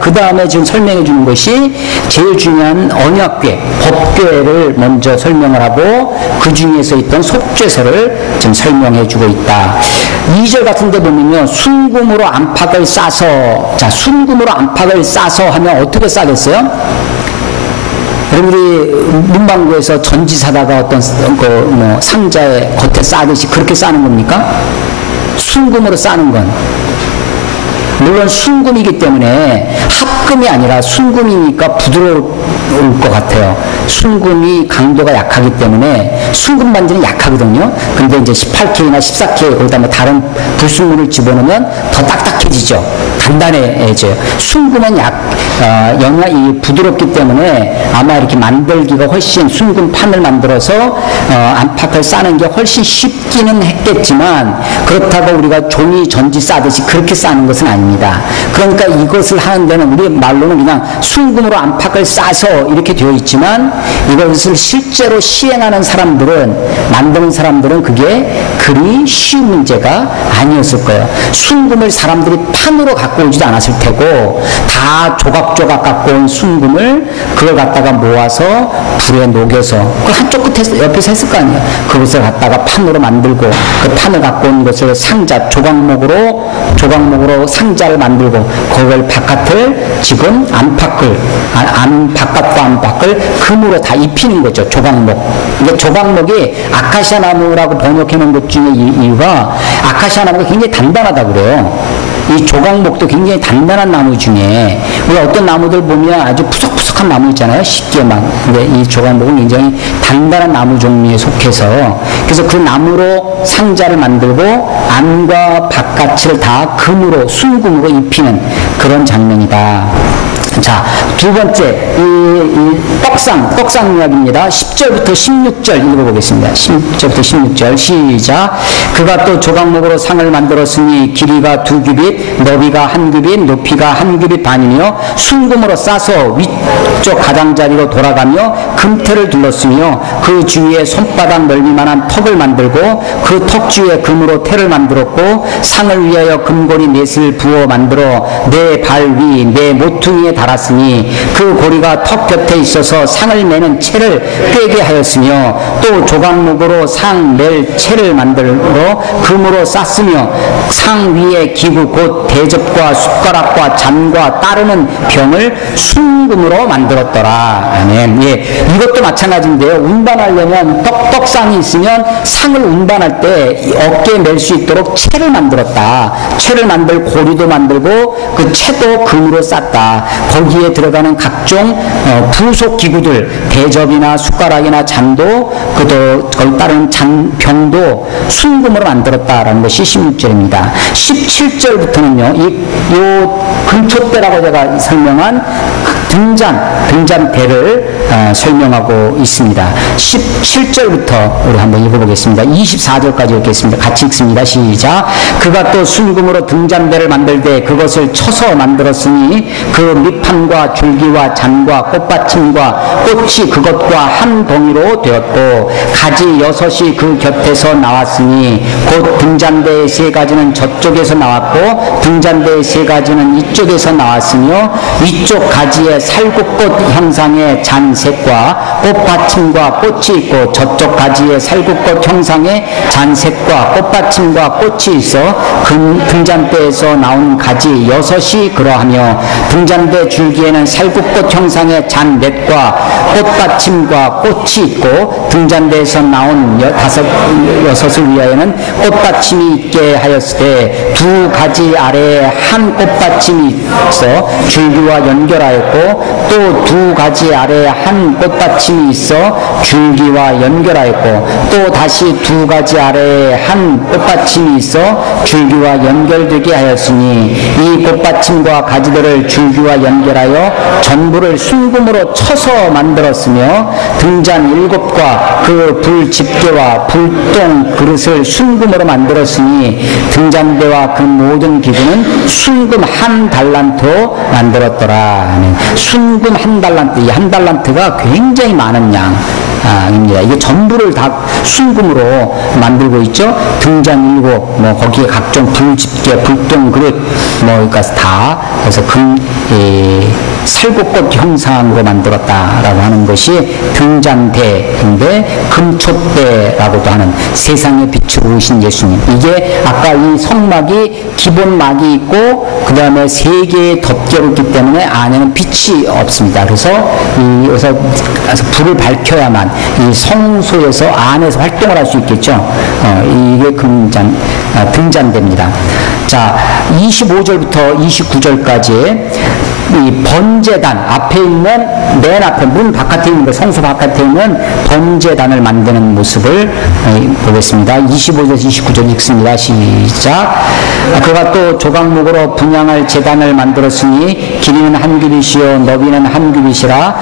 그 다음에 지금 설명해 주는 것이 제일 중요한 언약궤, 법궤를 먼저 설명을 하고 그 중에서 있던 속죄소를 지금 설명해 주고 있다. 2절 같은 데 보면요. 순금으로 안팎을 싸서 하면 어떻게 싸겠어요? 여러분들이 문방구에서 전지 사다가 어떤 상자에 겉에 싸듯이 그렇게 싸는 겁니까? 순금으로 싸는 건 물론 순금이기 때문에 합금이 아니라 순금이니까 부드러울 것 같아요. 순금이 강도가 약하기 때문에 순금 반지는 약하거든요. 근데 이제 18K나 14K 거기다 뭐 다른 불순물을 집어넣으면 더 딱딱해지죠. 단단해져요. 순금은 영양이 부드럽기 때문에 아마 이렇게 만들기가 훨씬 순금판을 만들어서 안팎을 싸는 게 훨씬 쉽기는 했겠지만 그렇다고 우리가 종이 전지 싸듯이 그렇게 싸는 것은 아닙니다. 그러니까 이것을 하는 데는 우리 말로는 그냥 순금으로 안팎을 싸서 이렇게 되어 있지만 이것을 실제로 시행하는 사람들은 만드는 사람들은 그게 그리 쉬운 문제가 아니었을 거예요. 순금을 사람들이 판으로 갖고 오지도 않았을 테고 다 조각조각 갖고 온 순금을 그걸 갖다가 모아서 불에 녹여서 그 한쪽 끝에 옆에서 했을 거 아니에요. 그것을 갖다가 판으로 만들고 그 판을 갖고 온 것을 상자 조각목으로 상자를 만들고 그걸 바깥을 지금 바깥과 안팎을 금으로 다 입히는 거죠. 조각목. 이게 조각목이 아카시아 나무라고 번역해 놓은 것 중에 이유가 아카시아 나무가 굉장히 단단하다고 그래요. 이 조각목도 굉장히 단단한 나무 중에 우리 어떤 나무들 보면 아주 푸석푸석한 나무 있잖아요. 쉽게 막. 근데 이 조각목은 굉장히 단단한 나무 종류에 속해서 그래서 그 나무로 상자를 만들고 안과 바깥을 다 금으로 순금으로 입히는 그런 장면이다. 자, 두 번째, 떡상 이야기입니다. 10절부터 16절 읽어보겠습니다. 10절부터 16절, 시작. 그가 또 조각목으로 상을 만들었으니 길이가 2규빗, 너비가 1규빗, 높이가 1규빗 반이며, 순금으로 싸서 위쪽 가장자리로 돌아가며, 금태를 둘렀으며, 그 주위에 손바닥 넓이만한 턱을 만들고, 그 턱 주위에 금으로 태를 만들었고, 상을 위하여 금고리 넷을 부어 만들어, 내 발 위, 내 모퉁이에 달았으니 그 고리가 턱 곁에 있어서 상을 매는 채를 꿰게 하였으며 또 조각목으로 상 멜 채를 만들어 금으로 쌌으며 상 위에 기구 곧 대접과 숟가락과 잔과 따르는 병을 순금으로 만들었더라. 아멘. 예, 이것도 마찬가지인데요. 운반하려면 떡상이 있으면 상을 운반할 때 어깨에 멜 수 있도록 채를 만들었다. 채를 만들 고리도 만들고 그 채도 금으로 쌌다. 거기에 들어가는 각종 부속 기구들, 대접이나 숟가락이나 잔도 거기 따른 병도 순금으로 만들었다라는 것이 16절입니다. 17절부터는요, 이 근초대라고 제가 설명한 등잔대를 설명하고 있습니다. 17절부터 우리 한번 읽어보겠습니다. 24절까지 읽겠습니다. 같이 읽습니다. 시작. 그가 또 순금으로 등잔대를 만들되 그것을 쳐서 만들었으니 그 밑판과 줄기와 잔과 꽃받침과 꽃이 그것과 한 덩이로 되었고 가지 6이 그 곁에서 나왔으니 곧 등잔대의 3가지는 저쪽에서 나왔고 등잔대의 3가지는 이쪽에서 나왔으며 위쪽 가지에 살구꽃 형상의 잔색과 꽃받침과 꽃이 있고 저쪽 가지에 살구꽃 형상의 잔색과 꽃받침과 꽃이 있어 등잔대에서 나온 가지 6이 그러하며 등잔대 줄기에는 살구꽃 형상의 잔넷과 꽃받침과 꽃이 있고 등잔대에서 나온 6을 위하여는 꽃받침이 있게 하였으되 두 가지 아래에 한 꽃받침이 있어 줄기와 연결하였고 또 두 가지 아래에 한 꽃받침이 있어 줄기와 연결하였고 또 다시 두 가지 아래에 한 꽃받침이 있어 줄기와 연결되게 하였으니 이 꽃받침과 가지들을 줄기와 연결하여 전부를 순금으로 쳐서 만들었으며 등잔 7과 그 불 집게와 불똥 그릇을 순금으로 만들었으니 등잔대와 그 모든 기구는 순금 1달란트로 만들었더라. 순금 1달란트, 이 1달란트가 굉장히 많은 양입니다. 이게 전부를 다 순금으로 만들고 있죠. 등잔 7, 뭐 거기에 각종 불 집게, 불똥 그릇, 그러니까 다 그래서 살구꽃 형상으로 만들었다라고 하는 것이 등잔대인데 금촛대라고도 하는 세상의 빛으로 오신 예수님. 이게 아까 이 성막이 기본 막이 있고 그 다음에 3개의 덮개로 있기 때문에 안에는 빛이 없습니다. 그래서 여기서 불을 밝혀야만 이 성소에서 안에서 활동을 할 수 있겠죠. 이게 등잔대입니다. 자, 25절부터 29절까지 이 번제단 앞에 있는 맨 앞에 문 바깥에 있는 성소 바깥에 있는 번제단을 만드는 모습을 보겠습니다. 25절에서 29절 읽습니다. 시작. 그가 또 조각목으로 분향할 제단을 만들었으니 길이는 1규빗이요 너비는 1규빗이라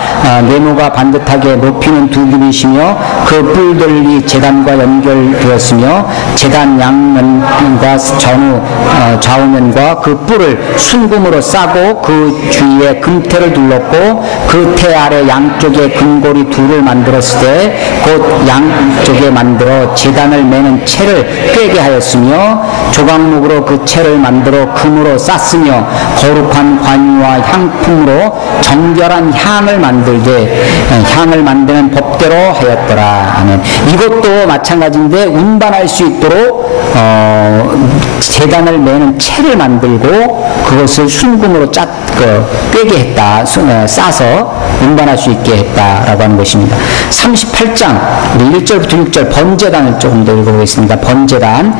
네모가 반듯하게 높이는 2규빗이며 그 뿔들이 제단과 연결되었으며 제단 양면과 좌우면과 그 뿔을 순금으로 싸고 그 주위에 금태를 둘렀고 그 태 아래 양쪽에 금고리 2를 만들었을 때 곧 양쪽에 만들어 제단을 매는 채를 꿰게 하였으며 조각목으로 그 채를 만들어 금으로 쌌으며 거룩한 관유와 향품으로 정결한 향을 만들되 향을 만드는 법대로 하였더라. 아멘. 이것도 마찬가지인데 운반할 수 있도록 제단을 매는 채를 만들고 그것을 순금으로 꿰게 했다. 싸서 운반할 수 있게 했다라고 하는 것입니다. 38장 1절부터 6절 번제단을 조금 더 읽어보겠습니다. 번제단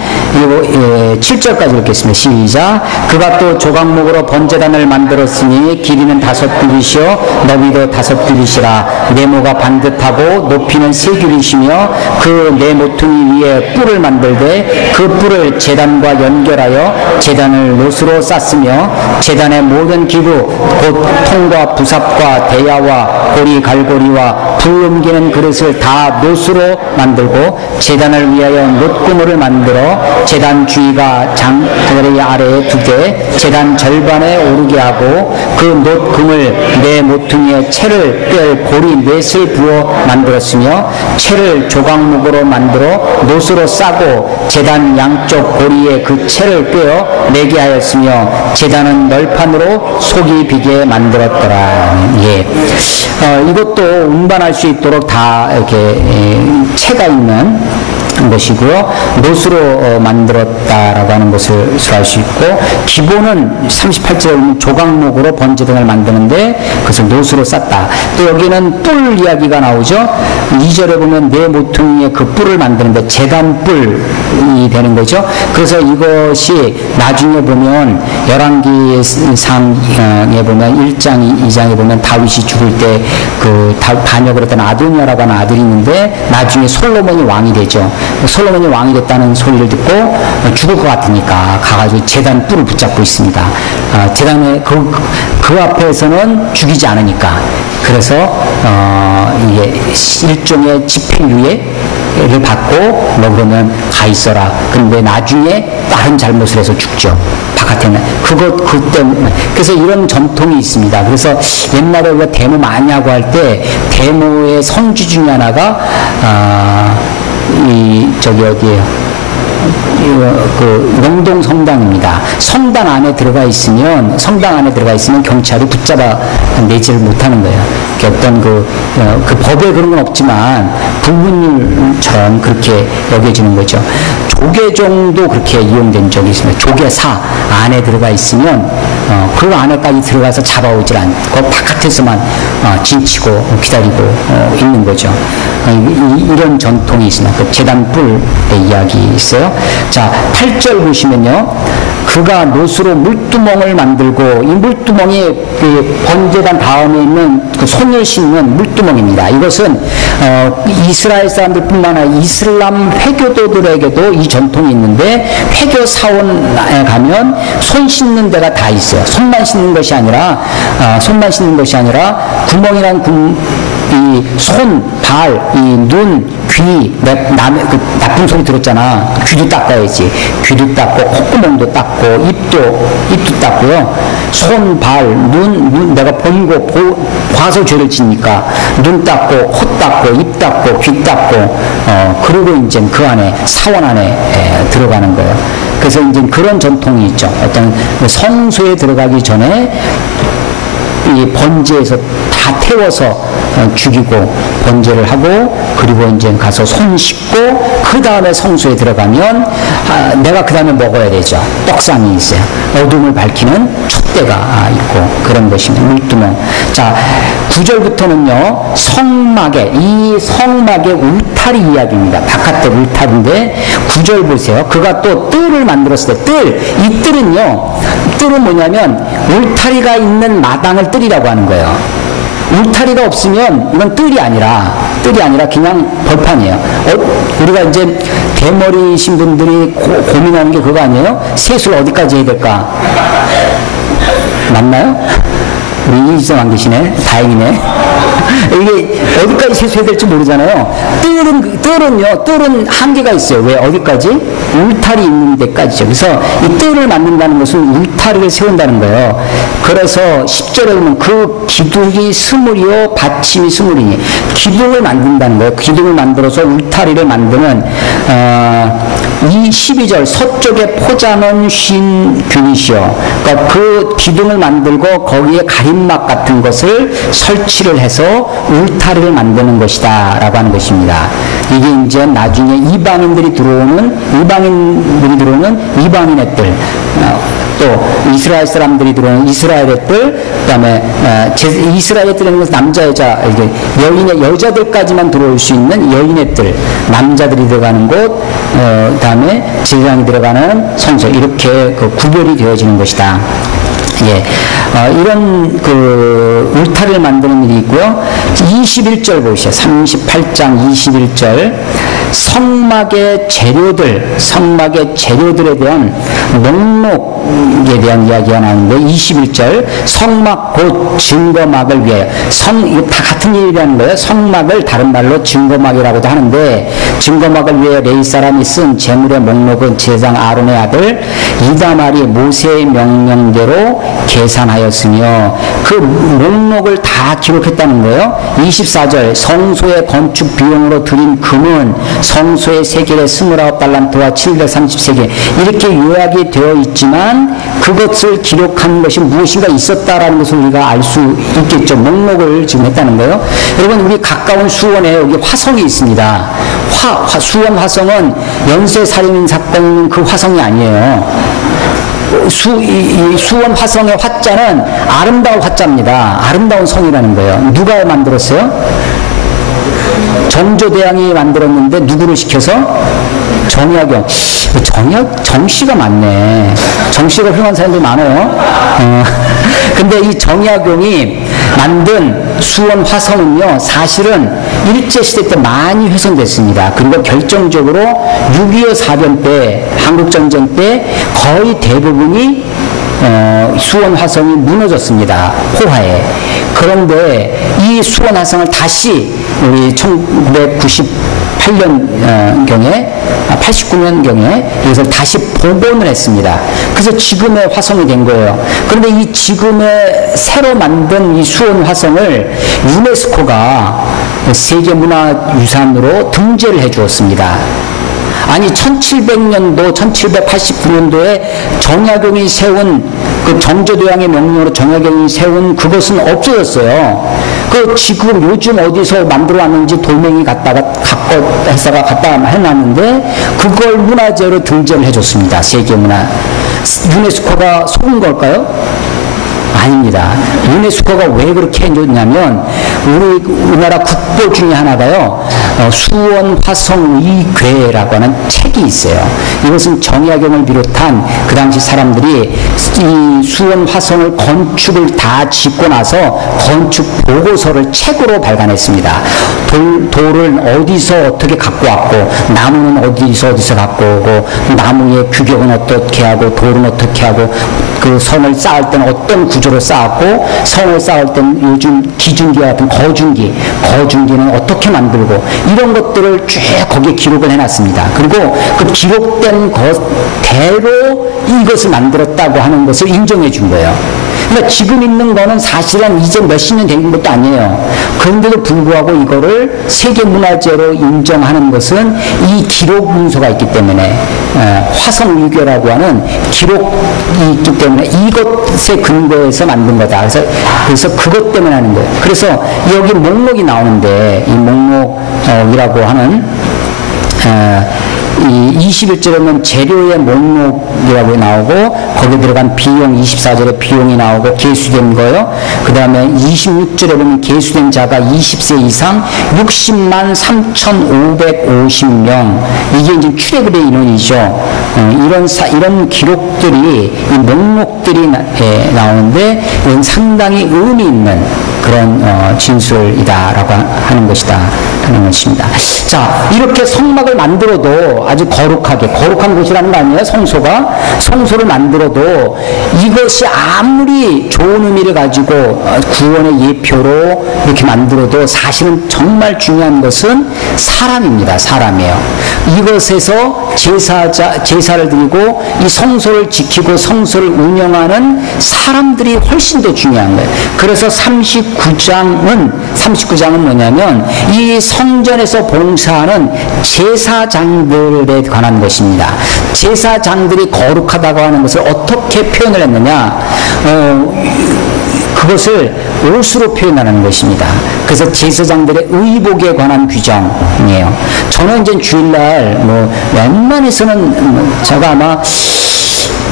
7절까지 읽겠습니다. 시작. 그가 또 조각목으로 번제단을 만들었으니 길이는 5규빗이요 너비도 5규빗이라 네모가 반듯하고 높이는 3규빗이며 그 네 모퉁이 위에 뿔을 만들되 그 뿔을 제단과 연결하여 제단을 노수로 쌌으며 제단의 모든 기구 곧 통과 부삽과 대야와 고리 갈고리와 불 옮기는 그릇을 다 노수로 만들고 제단을 위하여 놋구물을 만들어 제단 주위가 장거리 아래에 두되 제단 절반에 오르게 하고 그 놋금을 네 모퉁이에 채를 꿰 고리 넷을 부어 만들었으며 채를 조각목으로 만들어 놋으로 싸고 제단 양쪽 고리에 그 채를 꿰어 내게 하였으며 제단은 널판으로 속이 비게 만들었더라. 예. 이것도 운반할 수 있도록 다 이렇게 채가 있는 것이고요. 놋으로 만들었다라고 하는 것을 알 수 있고 기본은 38절에 보면 조각목으로 번제단을 만드는데 그것을 놋으로 쌌다. 또 여기는 뿔 이야기가 나오죠. 2절에 보면 네 모퉁이에 그 뿔을 만드는데 제단 뿔이 되는 거죠. 그래서 이것이 나중에 보면 열왕기상에 보면 1장 2장에 보면 다윗이 죽을 때 그 반역을 했던 아도니아라고 하는 아들이 있는데 나중에 솔로몬이 왕이 되죠. 솔로몬이 왕이 됐다는 소리를 듣고 죽을 것 같으니까 가가지고 제단 뿔을 붙잡고 있습니다. 제단에 그 앞에서는 죽이지 않으니까. 그래서 이게 일종의 집행유예를 받고 뭐 그러면 가 있어라. 근데 나중에 다른 잘못을 해서 죽죠. 바깥에는 그때 그래서 이런 전통이 있습니다. 그래서 옛날에 우리가 데모 많이 하고 할 때 데모의 성지 중에 하나가 그 영동 성당입니다. 성당 안에 들어가 있으면 경찰이 붙잡아 내지를 못하는 거예요. 어떤 그 법에 그런 건 없지만 불문율처럼 그렇게 여겨지는 거죠. 조계종도 그렇게 이용된 적이 있습니다. 조계사 안에 들어가 있으면 그 안에까지 들어가서 잡아오질 않고 바깥에서만 진치고 기다리고 있는 거죠. 이런 전통이 있습니다. 그 제단뿔의 이야기 있어요. 자, 8절 보시면요. 그가 노수로 물두멍을 만들고, 이 물두멍이 그 번제단 다음에 있는 그 손을 씻는 물두멍입니다. 이것은 이스라엘 사람들뿐만 아니라 이슬람 회교도들에게도 이 전통이 있는데, 회교 사원에 가면 손 씻는 데가 다 있어요. 손만 씻는 것이 아니라 구멍이란 이 손, 발, 이 눈, 귀, 남의 그 나쁜 소리 들었잖아. 귀도 닦아야지. 귀도 닦고, 콧구멍도 닦고, 입도 닦고요. 손, 발, 눈, 내가 본 거, 봐서 죄를 짓니까, 눈 닦고, 코 닦고, 입 닦고, 귀 닦고, 그리고 이제 그 안에, 사원 안에 들어가는 거예요. 그래서 이제 그런 전통이 있죠. 어떤 성소에 들어가기 전에, 이 번제에서 다 태워서 죽이고 번제를 하고, 그리고 이제 가서 손 씻고 그 다음에 성소에 들어가면 내가 그 다음에 먹어야 되죠. 떡상이 있어요. 어둠을 밝히는 촛대가 있고 그런 것입니다. 물두멍. 자, 9절부터는요 이 성막의 울타리 이야기입니다. 바깥에 울타리인데 9절 보세요. 그가 또 뜰을 만들었을 때 이 뜰은 뭐냐면 울타리가 있는 마당을 뜰이라고 하는 거예요. 울타리가 없으면 이건 뜰이 아니라 그냥 벌판이에요. 우리가 이제 대머리신 분들이 고민하는 게 그거 아니에요? 세수를 어디까지 해야 될까? 맞나요? 우리 이지성 안 계시네. 다행이네. 이게 어디까지 세수해야 될지 모르잖아요. 뜰은 한계가 있어요. 왜? 어디까지? 울타리 있는 데까지죠. 그래서 이 뜰을 만든다는 것은 울타리를 세운다는 거예요. 그래서 10절에 보면 그 기둥이 스물이요 받침이 스물이니, 기둥을 만든다는 거예요. 기둥을 만들어서 울타리를 만드는 이 12절 서쪽에 포자는 쉰 균이시여. 그러니까 그 기둥을 만들고 거기에 가림막 같은 것을 설치를 해서 울타리를 만드는 것이다 라고 하는 것입니다. 이게 이제 나중에 이방인들이 들어오는 이방인의 뜰, 또 이스라엘 사람들이 들어오는 이스라엘의 뜰, 그 다음에 이스라엘의 뜰이라는 것은 남자 여자 여자들까지만 들어올 수 있는 여인의 뜰, 남자들이 들어가는 곳, 그 다음에 제사장이 들어가는 성소, 이렇게 그 구별이 되어지는 것이다. 예, 이런 그 울타리를 만드는 일이 있고요. 21절 보시죠. 38장 21절. 성막의 재료들에 대한 목록에 대한 이야기가 나오는데 21절 성막 곧 증거막을 위하여. 이거 다 같은 일이라는 거예요. 성막을 다른 말로 증거막이라고도 하는데, 증거막을 위해 레위 사람이 쓴 제물의 목록은 제사장 아론의 아들 이다말이 모세의 명령대로 계산하였으며 그 목록을 다 기록했다는 거예요. 24절 성소의 건축 비용으로 들인 금은 성소의 세겔에 29달란트와 730세겔, 이렇게 요약이 되어 있지만 그것을 기록한 것이 무엇인가 있었다라는 것을 우리가 알 수 있겠죠. 목록을 지금 했다는 거예요. 여러분, 우리 가까운 수원에 여기 화성이 있습니다. 수원 화성은 연쇄살인 사건은 그 화성이 아니에요. 수원 화성의 화자는 아름다운 화자입니다. 아름다운 성이라는 거예요. 누가 만들었어요? 정조대왕이 만들었는데 누구를 시켜서? 정약용. 정씨가 많네. 정씨가 훌륭한 사람들이 많아요. 근데 이 정약용이 만든 수원 화성은요, 사실은 일제시대 때 많이 훼손됐습니다. 그리고 결정적으로 6.25 사변 때, 한국전쟁 때 거의 대부분이 수원 화성이 무너졌습니다. 포화에. 그런데 이 수원 화성을 다시 우리 1998년경에 89년경에 이것을 다시 복원을 했습니다. 그래서 지금의 화성이 된 거예요. 그런데 이 지금의 새로 만든 이 수원 화성을 유네스코가 세계문화유산으로 등재를 해 주었습니다. 아니 1700년도, 1789년도에 정약용이 세운 그 정조대왕의 명령으로 정약용이 세운 그것은 없어졌어요. 그 지금 요즘 어디서 만들어 왔는지 돌멩이 갖다가 회사가 갖다 해놨는데 그걸 문화재로 등재를 해줬습니다. 세계문화. 유네스코가 속은 걸까요? 아닙니다. 유네스코가 왜 그렇게 해줬냐면 우리나라 국보 중에 하나가요, 수원 화성의궤라고 하는 책이 있어요. 이것은 정약용을 비롯한 그 당시 사람들이 이 수원 화성을 건축을 다 짓고 나서 건축 보고서를 책으로 발간했습니다. 돌을 어디서 어떻게 갖고 왔고, 나무는 어디서 갖고 오고, 나무의 규격은 어떻게 하고, 돌은 어떻게 하고, 그 성을 쌓을 때는 어떤 구조로 쌓았고, 성을 쌓을 때는 요즘 기중기 같은 거중기는 어떻게 만들고, 이런 것들을 쭉 거기에 기록을 해놨습니다. 그리고 그 기록된 것대로 이것을 만들었다고 하는 것을 인정해 준 거예요. 그러니까 지금 있는 거는 사실은 이제 몇십 년 된 것도 아니에요. 그런데도 불구하고 이거를 세계문화재로 인정하는 것은 이 기록 문서가 있기 때문에, 화성유교라고 하는 기록이 있기 때문에 이것에 근거해서 만든 거다. 그래서 그것 때문에 하는 거예요. 그래서 여기 목록이 나오는데, 이 목록이라고 하는 이 21절에는 재료의 목록이라고 나오고, 거기에 들어간 비용, 24절에 비용이 나오고 계수된 거요. 그 다음에 26절에 보면 계수된 자가 20세 이상 60만 3,550명. 이게 이제 출애굽의 인원이죠. 이런 기록들이, 이 목록들이 나오는데, 이건 상당히 의미 있는 그런 진술이다라고 하는 것이다 하는 것입니다. 자, 이렇게 성막을 만들어도 아주 거룩한 곳이라는 거 아니에요? 성소를 만들어도 이것이 아무리 좋은 의미를 가지고 구원의 예표로 이렇게 만들어도 사실은 정말 중요한 것은 사람입니다. 사람이에요. 이것에서 제사를 드리고 이 성소를 지키고 성소를 운영하는 사람들이 훨씬 더 중요한 거예요. 그래서 39장은 뭐냐면 이 성전에서 봉사하는 제사장들에 관한 것입니다. 제사장들이 거룩하다고 하는 것을 어떻게 표현을 했느냐, 그것을 옷으로 표현하는 것입니다. 그래서 제사장들의 의복에 관한 규정이에요. 저는 이제 주일날 웬만해서는 제가 아마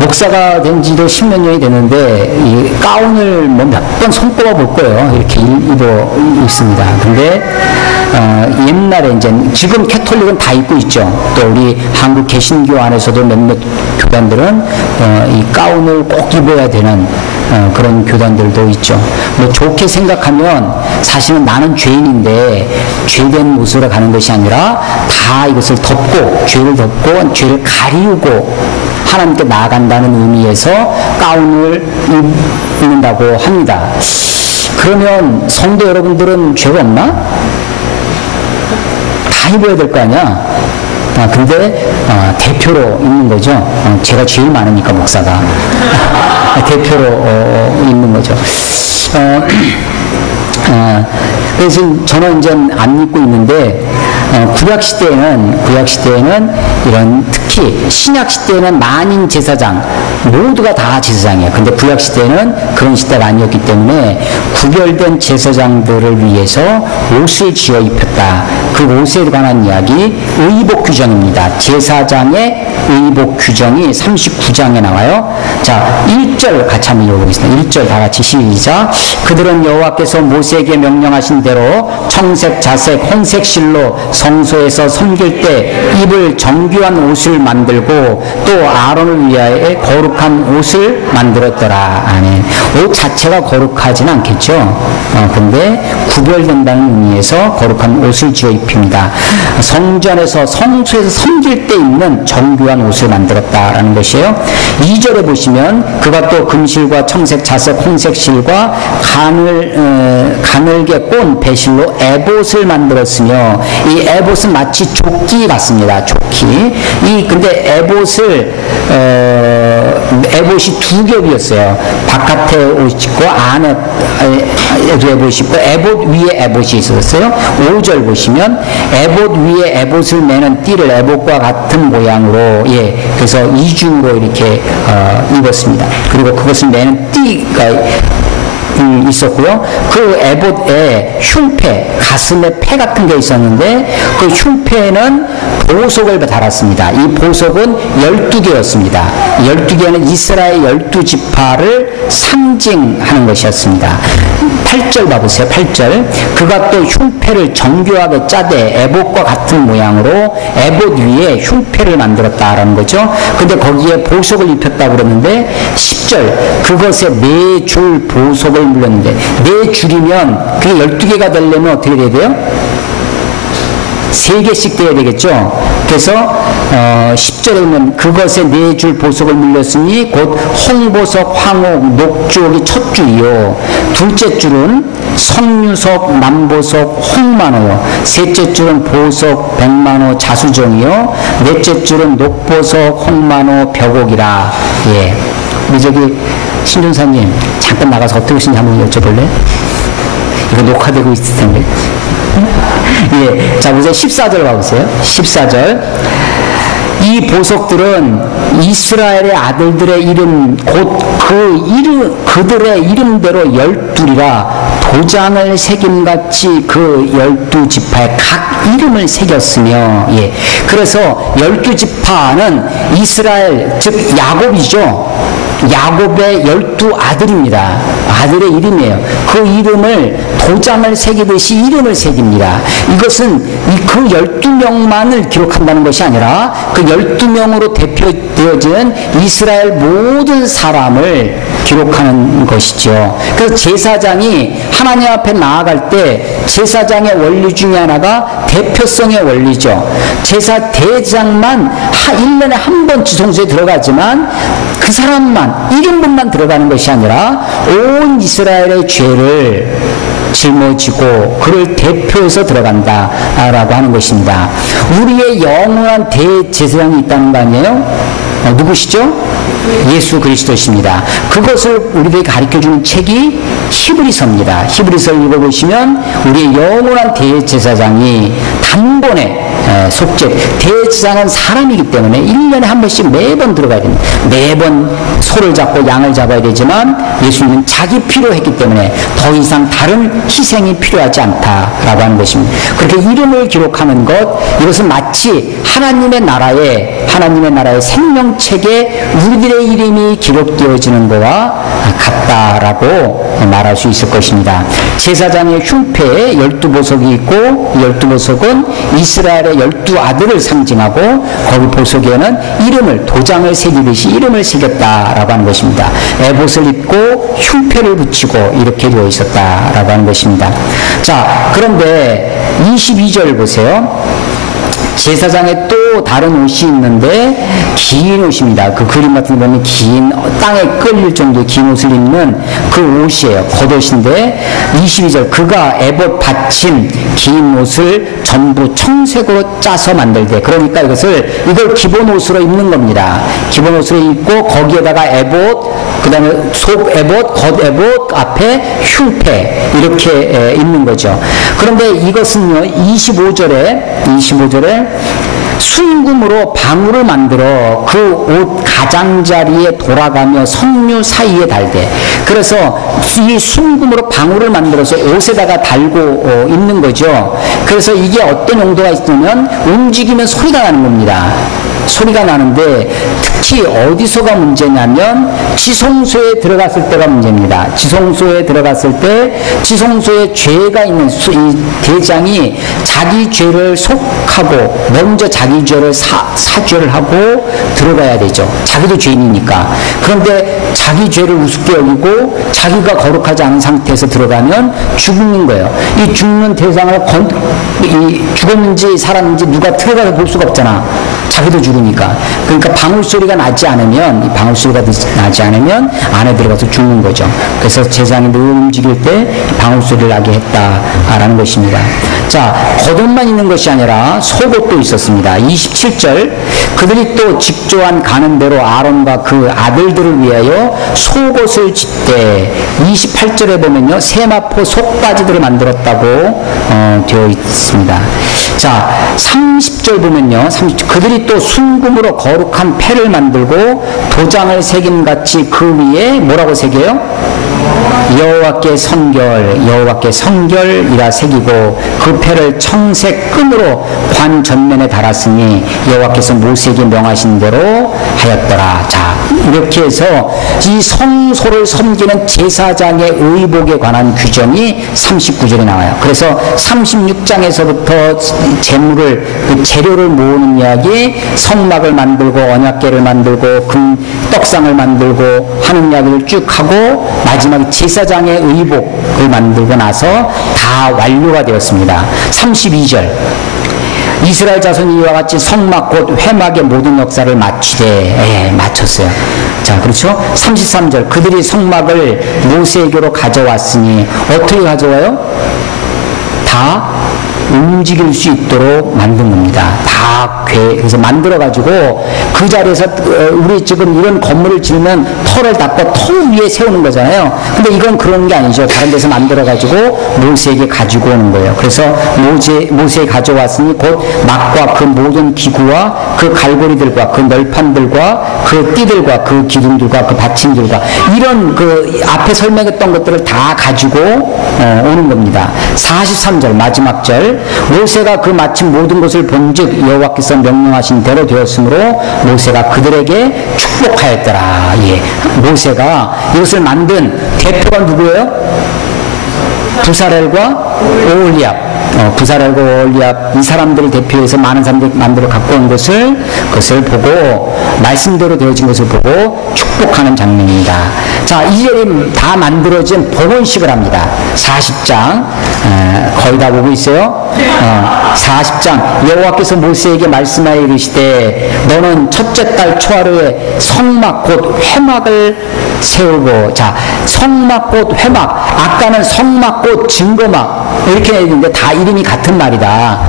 목사가 된 지도 10몇 년이 되는데 이 가운을 몇 번 손꼽아 볼 거예요. 이렇게 입어 있습니다. 근데 옛날에 이제 지금 캐톨릭은 다 입고 있죠. 또 우리 한국 개신교 안에서도 몇몇 교단들은 이 가운을 꼭 입어야 되는 그런 교단들도 있죠. 뭐 좋게 생각하면 사실은 나는 죄인인데 죄된 모습으로 가는 것이 아니라 다 이것을 덮고 죄를 가리우고 하나님께 나아간다는 의미에서 가운을 입는다고 합니다. 그러면 성도 여러분들은 죄가 없나? 다 입어야 될 거 아니야? 근데 대표로 입는 거죠. 제가 제일 많으니까 목사가 대표로 입는 거죠. 그래서 저는 이제 안 입고 있는데 구약 시대에는 이런 특히 신약 시대에는 만인 제사장 모두가 다 제사장이에요. 근데 구약 시대에는 그런 시대가 아니었기 때문에 구별된 제사장들을 위해서 옷을 지어 입혔다. 그 옷에 관한 이야기 의복 규정입니다. 제사장의 의복 규정이 39장에 나와요. 자, 1절 같이 한번 읽어보겠습니다. 1절 다 같이 시작. 그들은 여호와께서 모세에게 명령하신 대로 청색, 자색, 홍색 실로 성소에서 섬길 때 입을 정교한 옷을 만들고 또 아론을 위하여 거룩한 옷을 만들었더라. 아멘. 옷 자체가 거룩하지는 않겠죠. 근데 구별된다는 의미에서 거룩한 옷을 지어 입힙니다. 성전에서 성소에서 섬길 때 입는 정교한 옷을 만들었다라는 것이에요. 2절에 보시면 그가 또 금실과 청색, 자색, 홍색 실과 가늘게 꼰 배실로 에봇을 만들었으며 이 에봇은 마치 조끼 같습니다. 조끼. 근데 에봇이 두 겹이었어요. 바깥에 옷 있고 안에 에봇이 있고 에봇 위에 에봇이 있었어요. 5절 보시면 에봇 위에 에봇을 매는 띠를 에봇과 같은 모양으로 그래서 이중으로 이렇게 입었습니다. 그리고 그것을 매는 띠가 있었고요. 그 에봇에 흉패, 가슴에 패 같은 게 있었는데 그 흉패는 보석을 달았습니다. 이 보석은 12개였습니다. 12개는 이스라엘 12지파를 상징하는 것이었습니다. 8절 봐보세요. 8절. 그가 또 흉패를 정교하게 짜되 에봇과 같은 모양으로 에봇 위에 흉패를 만들었다라는 거죠. 근데 거기에 보석을 입혔다고 그러는데 10절. 그것에 4줄 보석을 물렸는데 4줄이면 그게 12개가 되려면 어떻게 돼야 돼요? 3개씩 돼야 되겠죠. 그래서 10절에 보면 그것에 4줄 보석을 물렸으니 곧 홍보석, 황옥, 녹주옥이 첫 줄이요. 둘째 줄은 석류석, 남보석, 홍만호요. 셋째 줄은 보석, 백만호, 자수정이요. 넷째 줄은 녹보석, 홍만호, 벽옥이라. 우리 저기 신준사님 잠깐 나가서 어떻게 오신지 한번 여쭤볼래? 이거 녹화되고 있을 텐데. 자, 보세요. 14절 봐보세요. 14절. 이 보석들은 이스라엘의 아들들의 이름, 곧 그들의 이름대로 12이라 도장을 새김같이 그 12지파에 각 이름을 새겼으며, 그래서 12지파는 이스라엘, 즉 야곱이죠. 야곱의 12아들입니다. 아들의 이름이에요. 그 이름을 도장을 새기듯이 이름을 새깁니다. 이것은 그 12명만을 기록한다는 것이 아니라 그 12명으로 대표되어지는 이스라엘 모든 사람을 기록하는 것이죠. 그래서 제사장이 하나님 앞에 나아갈 때 제사장의 원리 중에 하나가 대표성의 원리죠. 제사 대장만 1년에 한 번 지성소에 들어가지만 그 사람만 이름분만 들어가는 것이 아니라 온 이스라엘의 죄를 짊어지고 그를 대표해서 들어간다라고 하는 것입니다. 우리의 영원한 대제사장이 있다는 거 아니에요? 누구시죠? 예수 그리스도십니다. 그것을 우리에게 가르쳐주는 책이 히브리서입니다. 히브리서를 읽어보시면 우리의 영원한 대제사장이 단번에 속죄, 대제사장은 사람이기 때문에 1년에 한 번씩 매번 들어가야 됩니다. 매번 소를 잡고 양을 잡아야 되지만 예수님은 자기 피로 했기 때문에 더 이상 다른 희생이 필요하지 않다라고 하는 것입니다. 그렇게 이름을 기록하는 것, 이것은 마치 하나님의 나라의 생명책에 우리들의 이름이 기록되어지는 것과 같다라고 말할 수 있을 것입니다. 제사장의 흉패에 12보석이 있고 12보석은 이스라엘의 12아들을 상징하고 거기 보석에는 이름을, 도장을 새기듯이 이름을 새겼다라고 하는 것입니다. 에봇을 입고 흉패를 붙이고 이렇게 되어 있었다라고 하는 것입니다. 자, 그런데 22절 보세요. 제사장에 또 다른 옷이 있는데 긴 옷입니다. 그 그림 같은 거 보면 긴, 땅에 끌릴 정도의 긴 옷을 입는 그 옷이에요. 겉옷인데 22절 그가 에봇 받침 긴 옷을 전부 청색으로 짜서 만들되, 그러니까 이걸 기본 옷으로 입는 겁니다. 기본 옷으로 입고 거기에다가 에봇, 그 다음에 속 에봇, 겉 에봇, 앞에 흉패 이렇게 입는 거죠. 그런데 이것은요 25절에 순금으로 방울을 만들어 그 옷 가장자리에 돌아가며 석류 사이에 달되, 그래서 이 순금으로 방울을 만들어서 옷에다가 달고 있는 거죠. 그래서 이게 어떤 용도가 있냐면 움직이면 소리가 나는 겁니다. 소리가 나는데 특히 어디서가 문제냐면 지성소에 들어갔을 때가 문제입니다. 지성소에 들어갔을 때 지성소에 죄가 있는 이 대장이 자기 죄를 속하고 먼저 자기 죄를 사죄를 하고 들어가야 되죠. 자기도 죄인이니까. 그런데 자기 죄를 우습게 여기고 자기가 거룩하지 않은 상태에서 들어가면 죽는 거예요. 이 죽는 대상을 죽었는지 살았는지 누가 들어가서 볼 수가 없잖아. 자기도 죽으니까. 그러니까 방울소리가 나지 않으면, 이 방울소리가 나지 않으면 안에 들어가서 죽는 거죠. 그래서 제사장이 늘 움직일 때 방울소리를 나게 했다라는 것입니다. 자, 겉옷만 있는 것이 아니라 속옷도 있었습니다. 27절, 그들이 또 직조한 가는 대로 아론과 그 아들들을 위하여 속옷을 짓되, 28절에 보면요, 세마포 속바지들을 만들었다고 되어 있습니다. 자, 30절 보면요, 그들이 또 순금으로 거룩한 패를 만들고 도장을 새김같이 그 위에 뭐라고 새겨요? 여호와께 성결이라 새기고 그 패를 청색 끈으로 관 전면에 달았으니 여호와께서 모세에게 명하신 대로 하였더라. 자, 이렇게 해서 이 성소를 섬기는 제사장의 의복에 관한 규정이 39절에 나와요. 그래서 36장에서부터 재물을, 그 재료를 모으는 이야기, 성막을 만들고 언약궤를 만들고 떡상을 만들고 하는 이야기를 쭉 하고 마지막에 제사장의 의복을 만들고 나서 다 완료가 되었습니다. 32절, 이스라엘 자손이 이와 같이 성막 곧 회막의 모든 역사를 마치되, 마쳤어요. 자, 그렇죠? 33절, 그들이 성막을 모세에게로 가져왔으니 어떻게 가져와요? 다 움직일 수 있도록 만든 겁니다. 그래서 만들어가지고 그 자리에서 우리 지금 이런 건물을 지으면 터를 닦고 터 위에 세우는 거잖아요. 근데 이건 그런 게 아니죠. 다른 데서 만들어가지고 모세에게 가지고 오는 거예요. 그래서 모세에 가져왔으니 곧 막과 그 모든 기구와 그 갈고리들과 그 널판들과 그 띠들과 그 기둥들과 그 받침들과 이런 그 앞에 설명했던 것들을 다 가지고 오는 겁니다. 43절 마지막 절, 모세가 그 마침 모든 것을 본즉 여호와께서 명령하신 대로 되었으므로 모세가 그들에게 축복하였더라. 예, 모세가 이것을 만든 대표가 누구예요? 부사렐과 오홀리압. 부사렐과 오홀리압, 이 사람들을 대표해서 많은 사람들이 만들어 갖고 온 그것을 보고, 말씀대로 되어진 것을 보고 축복하는 장면입니다. 자, 이절이 다 만들어진 복원식을 합니다. 40장, 거의 다 보고 있어요. 40장, 여호와께서 모세에게 말씀하여 이르시되 너는 첫째 달 초하루에 성막 곧 회막을 세우고, 자, 성막 곧 회막, 아까는 성막 곧 증거막 이렇게 했는데 다 이름이 같은 말이다.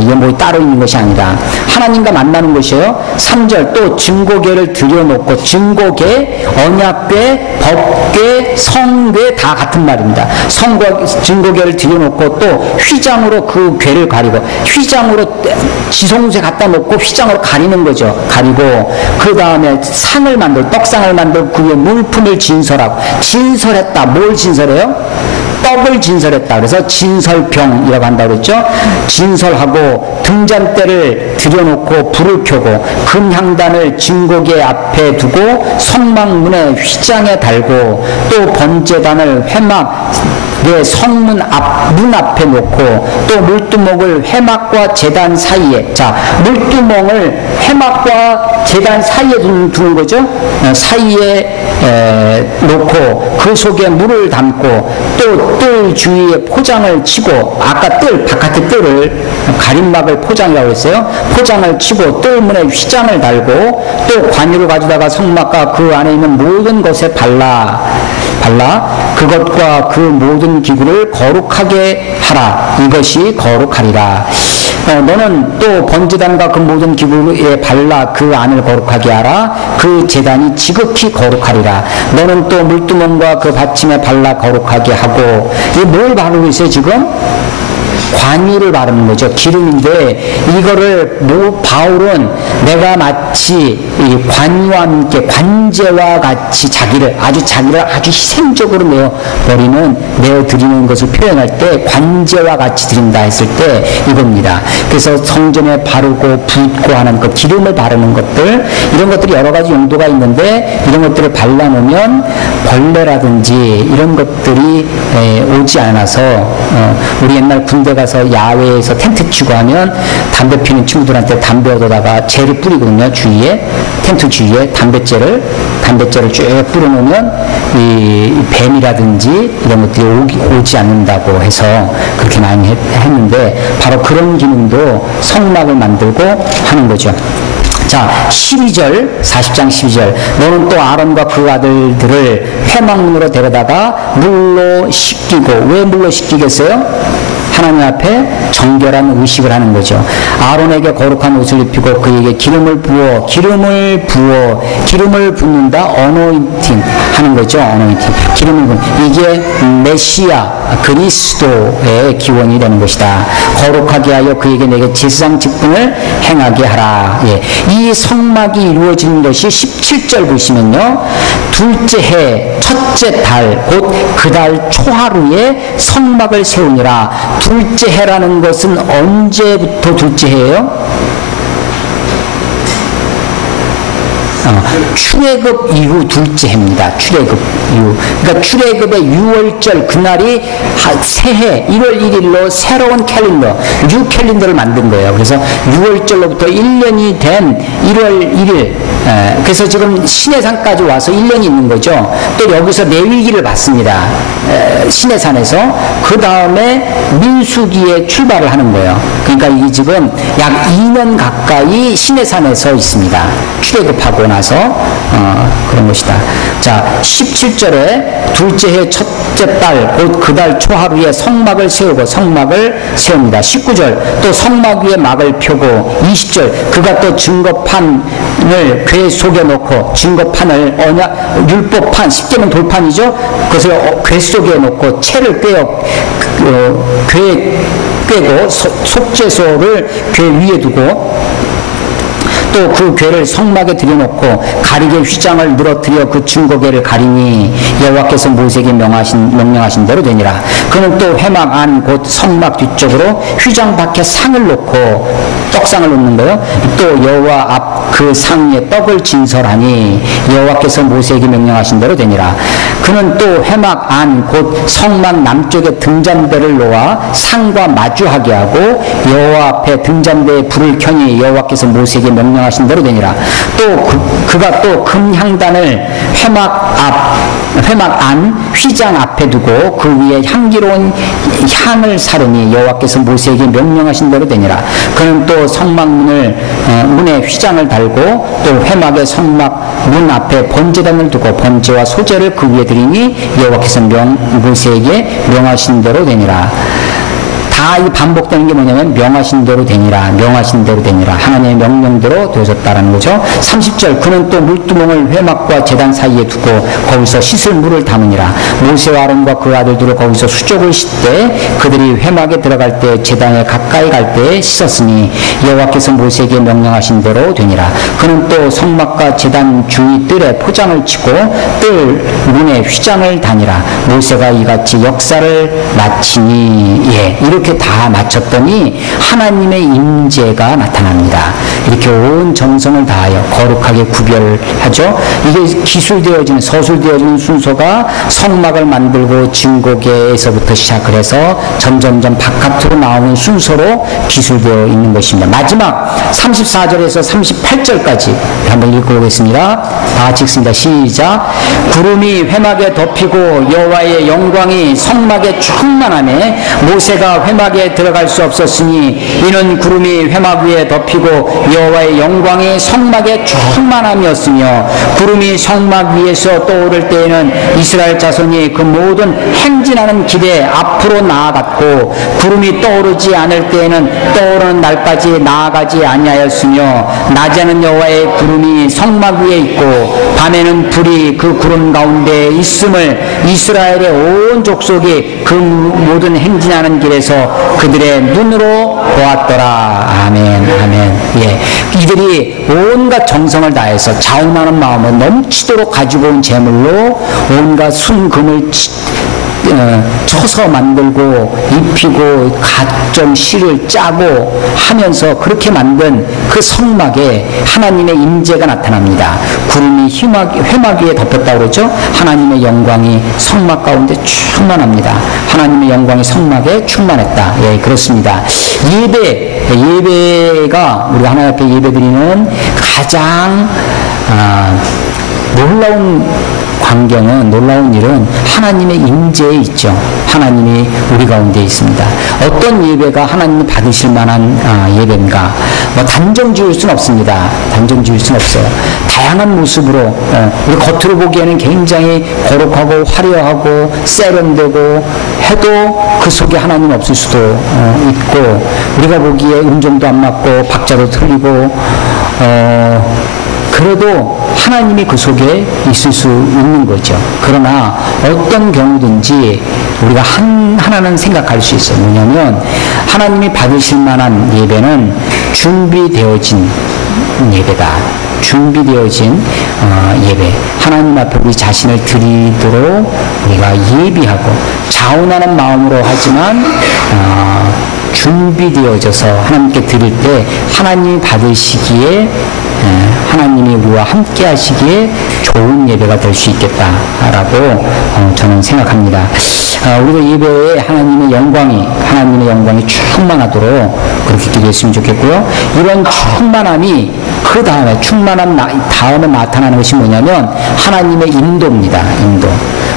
이게 뭐 따로 있는 것이 아니라 하나님과 만나는 것이에요. 3절, 또 증거궤를 들여놓고, 증거궤, 언약궤, 법궤, 성궤 다 같은 말입니다. 증거궤를 들여놓고 또 휘장으로 그 궤를 가리고, 휘장으로 지성소에 갖다 놓고 휘장으로 가리는 거죠. 가리고 그 다음에 상을 만들고, 떡상을 만들고 그 위에 물품을 진설하고, 진설했다. 뭘 진설해요? 떡을 진설했다. 그래서 진설병이라고 한다고 그랬죠. 진설하고 등잔대를 들여놓고 불을 켜고 금향단을 증거궤 앞에 두고 성막문에 휘장에 달고, 또 번제단을 회막 내 성문 문 앞에 놓고, 또 물두멍을 회막과 제단 사이에, 자, 물두멍을 회막과 제단 사이에 두는 거죠. 사이에 놓고 그 속에 물을 담고, 또 뜰 주위에 포장을 치고, 아까 뜰, 바깥의 뜰을 가림막을 포장이라고 했어요. 포장을 치고 뜰문에 휘장을 달고, 또 관유를 가져다가 성막과 그 안에 있는 모든 것에 발라 그것과 그 모든 기구를 거룩하게 하라. 이것이 거룩하리라. 너는 또 번제단과 그 모든 기구에 발라 그 안을 거룩하게 하라. 그 제단이 지극히 거룩하리라. 너는 또 물두멍과 그 받침에 발라 거룩하게 하고. 이게 뭘 바르고 있어요 지금? 관유를 바르는 거죠. 기름인데 이거를 바울은 내가 마치 이 관유와 함께 관제와 같이 자기를 아주 희생적으로 내어드리는 것을 표현할 때 관제와 같이 드린다 했을 때 이겁니다. 그래서 성전에 바르고 붓고 하는 그 기름을 바르는 것들, 이런 것들이 여러 가지 용도가 있는데 이런 것들을 발라놓으면 벌레라든지 이런 것들이 오지 않아서 우리 옛날 군대 가서 야외에서 텐트 치고 하면 담배 피는 친구들한테 담배 얻어다가 재를 뿌리거든요. 주위에, 텐트 주위에 담배재를 쭉 뿌려놓으면 이 뱀이라든지 이런 것들이 오지 않는다고 해서 그렇게 많이 했는데 바로 그런 기능도 성막을 만들고 하는 거죠. 자, 12절, 40장 12절. 너는 또 아론과 그 아들들을 회막문으로 데려다가 물로 씻기고, 왜 물로 씻기겠어요? 하나님 앞에 정결한 의식을 하는 거죠. 아론에게 거룩한 옷을 입히고 그에게 기름을 붓는다. 어노인팅 하는 거죠. 어노인팅. 기름을 붓는. 이게 메시아 그리스도의 기원이 되는 것이다. 거룩하게 하여 그에게 내게 제사장 직분을 행하게 하라. 예. 이 성막이 이루어지는 것이 17절 보시면요. 둘째 해 첫째 달 곧 그 달 초하루에 성막을 세우니라. 둘째 해라는 것은 언제부터 둘째 해예요? 출애굽 이후 둘째 해입니다. 출애굽 이후. 그러니까 출애굽의 6월절 그날이 새해 1월 1일로 새로운 캘린더, 뉴 캘린더를 만든 거예요. 그래서 6월절로부터 1년이 된 1월 1일. 그래서 지금 시내산까지 와서 1년이 있는 거죠. 또 여기서 레위기를 받습니다. 시내산에서. 그 다음에 민수기에 출발을 하는 거예요. 그러니까 이게 지금 약 2년 가까이 시내산에서 있습니다. 출애굽하고 나서 그런 것이다. 자, 17절에 둘째 해 첫째 달 곧 그 달 초하루에 성막을 세우고 성막을 세웁니다. 19절 또 성막 위에 막을 펴고 20절 그가 또 증거판을 궤 속에 놓고 증거판을 율법판 10계명 돌판이죠. 그것을 궤 속에 놓고 채를 꿰고 속죄소를 궤 위에 두고 또 그 궤를 성막에 들여놓고 가리개 휘장을 늘어뜨려 그 증거궤를 가리니 여호와께서 모세에게 명령하신 대로 되니라. 그는 또 회막 안 곧 성막 뒤쪽으로 휘장 밖에 상을 놓고 떡상을 놓는 거요. 또 여호와 앞 그 상 위에 떡을 진설하니 여호와께서 모세에게 명령하신 대로 되니라. 그는 또 회막 안 곧 성막 남쪽에 등잔대를 놓아 상과 마주하게 하고 여호와 앞에 등잔대에 불을 켜니 여호와께서 모세에게 명령하신 대로 되니라. 또 그가 또 금향단을 회막 안 휘장 앞에 두고 그 위에 향기로운 향을 사르니 여호와께서 모세에게 명령하신 대로 되니라. 그는 또 성막문에 휘장을 달고 또 회막의 성막 문 앞에 번제단을 두고 번제와 소제를 그 위에 드리니 여호와께서 모세에게 명하신 대로 되니라. 다 이 반복되는 게 뭐냐면 명하신 대로 되니라, 명하신 대로 되니라. 하나님의 명령대로 되어졌다라는 거죠. 30절 그는 또 물두멍을 회막과 제단 사이에 두고 거기서 씻을 물을 담으니라. 모세와 아론과 그 아들들을 거기서 수족을 씻되 그들이 회막에 들어갈 때 제단에 가까이 갈 때에 씻었으니 여호와께서 모세에게 명령하신 대로 되니라. 그는 또 성막과 제단 주위 뜰에 포장을 치고 뜰 문에 휘장을 다니라. 모세가 이같이 역사를 마치니 이렇게 다 마쳤더니 하나님의 임재가 나타납니다. 이렇게 온 정성을 다하여 거룩하게 구별하죠. 이게 기술되어지는 서술되어지는 순서가 성막을 만들고 증거궤에서부터 시작을 해서 점점점 바깥으로 나오는 순서로 기술되어 있는 것입니다. 마지막 34절에서 38절까지 한번 읽어보겠습니다. 다 같이 읽습니다. 시작. 구름이 회막에 덮이고 여호와의 영광이 성막에 충만하매 모세가 회막에 들어갈 수 없었으니 이는 구름이 회막 위에 덮이고 여호와의 영광이 성막에 충만함이었으며 구름이 성막 위에서 떠오를 때에는 이스라엘 자손이 그 모든 행진하는 길에 앞으로 나아갔고 구름이 떠오르지 않을 때에는 떠오르는 날까지 나아가지 아니하였으며 낮에는 여호와의 구름이 성막 위에 있고 밤에는 불이 그 구름 가운데 있음을 이스라엘의 온 족속이 그 모든 행진하는 길에서 그들의 눈으로 보았더라. 아멘, 아멘. 예, 이들이 온갖 정성을 다해서 자원하는 마음을 넘치도록 가지고 온 재물로 온갖 순금을 쳐서 만들고 입히고 각종 실을 짜고 하면서 그렇게 만든 그 성막에 하나님의 임재가 나타납니다. 구름이 회막 위에 덮였다고 그러죠. 하나님의 영광이 성막 가운데 충만합니다. 하나님의 영광이 성막에 충만했다. 예, 그렇습니다. 예배가 우리가 하나님 앞에 예배드리는 가장 놀라운 광경은, 놀라운 일은 하나님의 임재에 있죠. 하나님이 우리 가운데 있습니다. 어떤 예배가 하나님이 받으실 만한 예배인가? 뭐 단정 지을 수는 없습니다. 단정 지을 수는 없어요. 다양한 모습으로 우리 겉으로 보기에는 굉장히 거룩하고 화려하고 세련되고 해도 그 속에 하나님 없을 수도 있고, 우리가 보기에 음정도 안 맞고 박자도 틀리고 그래도 하나님이 그 속에 있을 수 있는 거죠. 그러나 어떤 경우든지 우리가 하나는 생각할 수 있어요. 뭐냐면 하나님이 받으실 만한 예배는 준비되어진 예배다. 준비되어진 예배. 하나님 앞에 우리 자신을 드리도록 우리가 예비하고 자원하는 마음으로 하지만 준비되어져서 하나님께 드릴 때 하나님이 받으시기에, 하나님이 우리와 함께 하시기에 좋은 예배가 될 수 있겠다라고 저는 생각합니다. 우리가 예배에 하나님의 영광이 충만하도록 그렇게 기도했으면 좋겠고요. 이런 충만함이 그 다음에 나타나는 것이 뭐냐면 하나님의 인도입니다. 인도.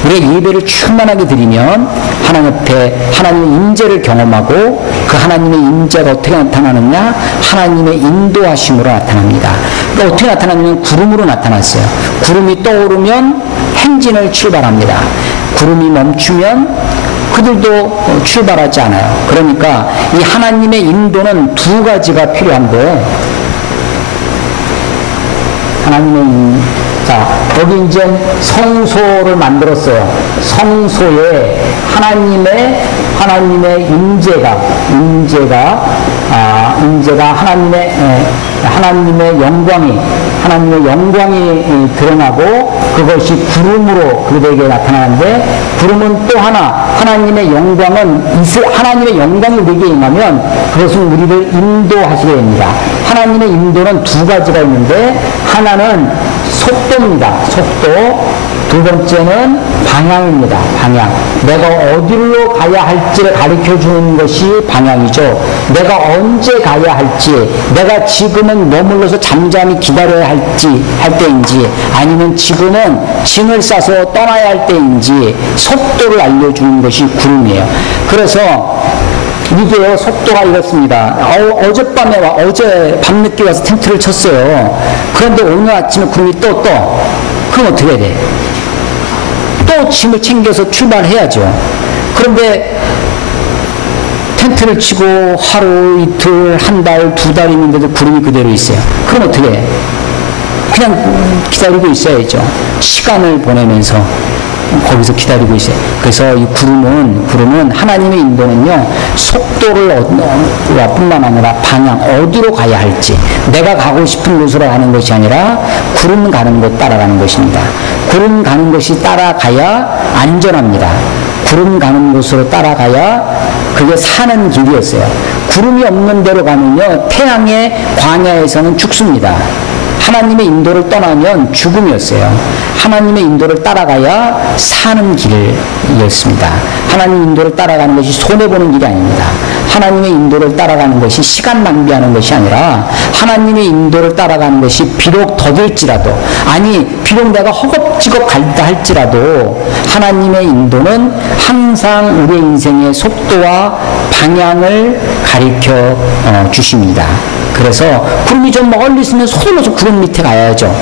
우리가 예배를 충만하게 드리면 하나님 앞에 하나님의 임재를 경험하고, 그 하나님의 임재가 어떻게 나타나느냐? 하나님의 인도하심으로 나타납니다. 그러니까 어떻게 나타나냐면 구름으로 나타났어요. 구름이 떠오르면 행진을 출발합니다. 구름이 멈추면 그들도 출발하지 않아요. 그러니까 이 하나님의 인도는 두 가지가 필요한데, 자, 여기 이제 성소를 만들었어요. 성소에 하나님의 임재가 하나님의 영광이 드러나고, 그것이 구름으로 그들에게 나타나는데, 구름은 또 하나, 하나님의 영광이 우리에게 임하면 그것은 우리를 인도하시게 됩니다. 하나님의 인도는 두 가지가 있는데, 하나는 속도입니다. 속도. 두 번째는 방향입니다. 방향. 내가 어디로 가야 할지를 가르쳐 주는 것이 방향이죠. 내가 언제 가야 할지, 내가 지금은 머물러서 잠잠히 기다려야 할 때인지, 아니면 지금은 짐을 싸서 떠나야 할 때인지 속도를 알려주는 것이 구름이에요. 그래서 이게요, 속도가 이렇습니다. 어제 밤늦게 와서 텐트를 쳤어요. 그런데 오늘 아침에 구름이 떠. 그럼 어떻게 해야 돼? 또 짐을 챙겨서 출발해야죠. 그런데 텐트를 치고 하루, 이틀, 한 달, 두 달 있는데도 구름이 그대로 있어요. 그럼 어떻게 해? 그냥 기다리고 있어야죠. 시간을 보내면서 거기서 기다리고 있어요. 그래서 이 구름은 하나님의 인도는요, 속도를 뿐만 아니라 방향, 어디로 가야 할지, 내가 가고 싶은 곳으로 가는 것이 아니라 구름 가는 곳 따라가는 것입니다. 구름 가는 것이 따라가야 안전합니다. 구름 가는 곳으로 따라가야 그게 사는 길이었어요. 구름이 없는 데로 가면요, 태양의 광야에서는 죽습니다. 하나님의 인도를 떠나면 죽음이었어요. 하나님의 인도를 따라가야 사는 길이었습니다. 하나님의 인도를 따라가는 것이 손해보는 길이 아닙니다. 하나님의 인도를 따라가는 것이 시간 낭비하는 것이 아니라, 하나님의 인도를 따라가는 것이 비록 더딜지라도, 비록 내가 허겁지겁 갈다 할지라도 하나님의 인도는 항상 우리의 인생의 속도와 방향을 가리켜 주십니다. 그래서 구름이 좀 멀리 있으면 서둘러서 구름 밑에 가야죠.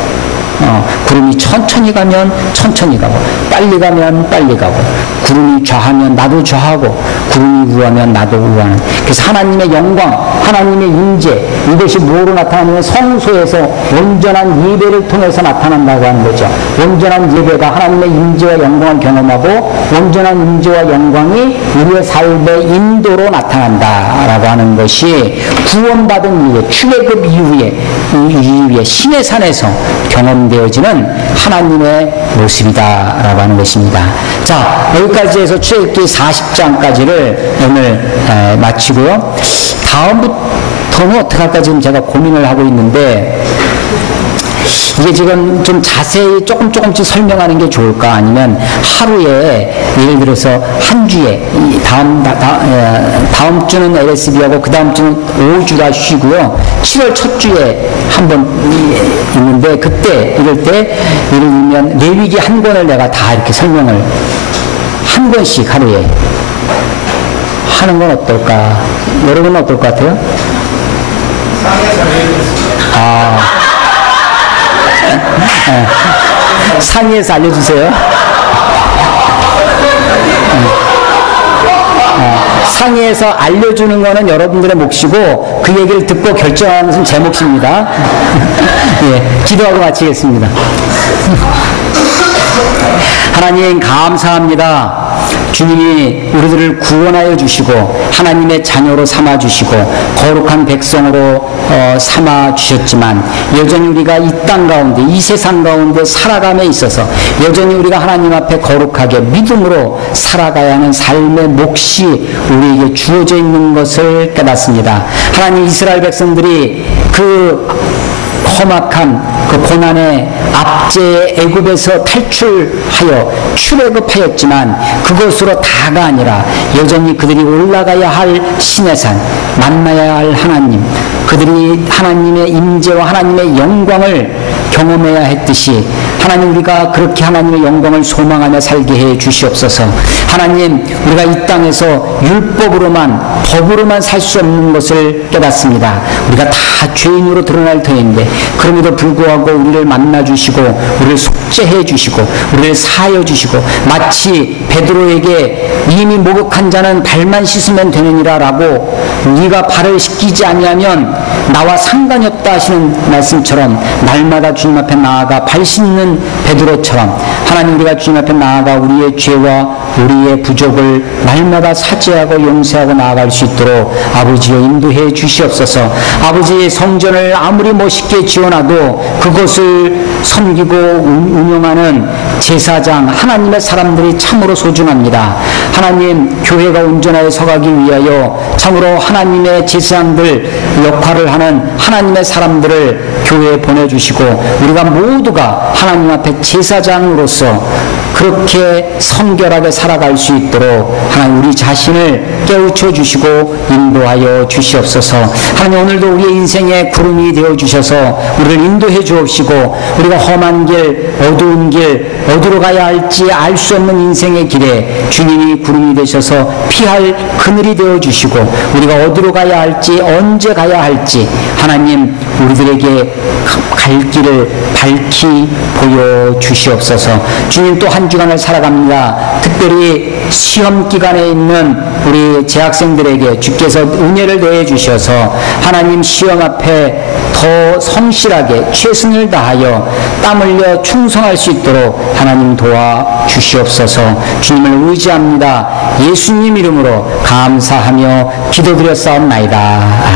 구름이 천천히 가면 천천히 가고, 빨리 가면 빨리 가고, 구름이 좌하면 나도 좌하고, 구름이 우하면 나도 우하는. 그래서 하나님의 영광, 하나님의 임재, 이것이 뭐로 나타나냐면 성소에서 온전한 예배를 통해서 나타난다고 하는 거죠. 온전한 예배가 하나님의 임재와 영광을 경험하고, 온전한 임재와 영광이 우리의 삶의 인도로 나타난다라고 하는 것이 구원받은 이후에, 출애굽 이후에 신의 산에서 경험되어지는 하나님의 모습이다라고 하는 것입니다. 자, 여기까지 해서 출애굽기 40장까지를 오늘 마치고요. 다음부터는 어떻게 할까 지금 제가 고민을 하고 있는데, 이게 지금 좀 자세히 조금씩 설명하는 게 좋을까? 아니면 하루에, 예를 들어서 한 주에, 다음 주는 LSB하고 그 다음 주는 5주가 쉬고요. 7월 첫 주에 한 번 있는데, 그때, 이럴 때, 예를 들면, 레위기 한 권을 내가 다 이렇게 설명을, 한 권씩 하루에 하는 건 어떨까? 여러분은 어떨 것 같아요? 상의해서 알려주세요. 상의해서 알려주는 거는 여러분들의 몫이고, 그 얘기를 듣고 결정하는 것은 제 몫입니다. 예, 기도하고 마치겠습니다. 하나님 감사합니다. 주님이 우리들을 구원하여 주시고 하나님의 자녀로 삼아 주시고 거룩한 백성으로 삼아 주셨지만, 여전히 우리가 이 땅 가운데, 이 세상 가운데 살아감에 있어서 여전히 우리가 하나님 앞에 거룩하게 믿음으로 살아가야 하는 삶의 몫이 우리에게 주어져 있는 것을 깨닫습니다. 하나님, 이스라엘 백성들이 그 험악한 그 고난의 압제의 애굽에서 탈출하여 출애굽하였지만, 그것으로 다가 아니라 여전히 그들이 올라가야 할 신의 산, 만나야 할 하나님, 그들이 하나님의 임재와 하나님의 영광을 경험해야 했듯이, 하나님, 우리가 그렇게 하나님의 영광을 소망하며 살게 해 주시옵소서. 하나님, 우리가 이 땅에서 율법으로만, 법으로만 살 수 없는 것을 깨닫습니다. 우리가 다 죄인으로 드러날 터인데, 그럼에도 불구하고 우리를 만나 주시고, 우리를 속죄해 주시고, 우리를 사하여 주시고, 마치 베드로에게 이미 목욕한 자는 발만 씻으면 되느니라 라고, 네가 발을 씻기지 아니하면 나와 상관이 없다 하시는 말씀처럼, 날마다 주님 앞에 나아가 발 씻는 베드로처럼, 하나님, 우리가 주님 앞에 나아가 우리의 죄와 우리의 부족을 날마다 사죄하고 용서하고 나아갈 수 있도록 아버지여 인도해 주시옵소서. 아버지의 성전을 아무리 멋있게 지어놔도 그것을 섬기고 운영하는 제사장, 하나님의 사람들이 참으로 소중합니다. 하나님, 교회가 온전하게 서가기 위하여 참으로 하나님의 제사장들 역할을 하는 하나님의 사람들을 교회에 보내주시고, 우리가 모두가 하나님 앞에 제사장으로서 그렇게 성결하게 살아갈 수 있도록 하나님, 우리 자신을 깨우쳐 주시고 인도하여 주시옵소서. 하나님, 오늘도 우리의 인생의 구름이 되어 주셔서 우리를 인도해 주옵시고, 우리가 험한 길, 어두운 길, 어디로 가야 할지 알 수 없는 인생의 길에 주님이 구름이 되셔서 피할 그늘이 되어 주시고, 우리가 어디로 가야 할지, 언제 가야 할지 하나님, 우리들에게 갈 길을 밝히 보여 주시옵소서. 주님, 또 한 주간을 살아갑니다. 특별히 시험 기간에 있는 우리 재학생들에게 주께서 은혜를 내어 주셔서 하나님, 시험 앞에 더 성실하게 최선을 다하여 땀 흘려 충성할 수 있도록 하나님 도와 주시옵소서. 주님을 의지합니다. 예수님 이름으로 감사하며 기도드렸사옵나이다.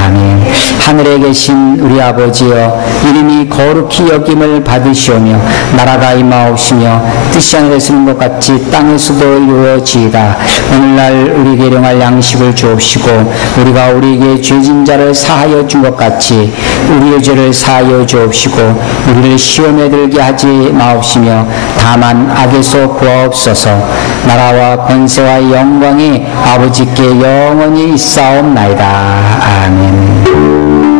아멘. 하늘에 계신 우리 아버지여, 이름이 거룩히 여김을 받으시오며 나라가 임하옵시며 뜻이 하늘에서 이룬 것 같이 땅에서도 이루어지이다. 오늘날 우리에게 일용할 양식을 주옵시고, 우리가 우리에게 죄진 자를 사하여 준 것 같이 우리의 죄를 사하여 주옵시고, 우리를 시험에 들게 하지 마옵시며 다만 악에서 구하옵소서. 나라와 권세와 영광이 아버지께 영원히 있사옵나이다. 아멘.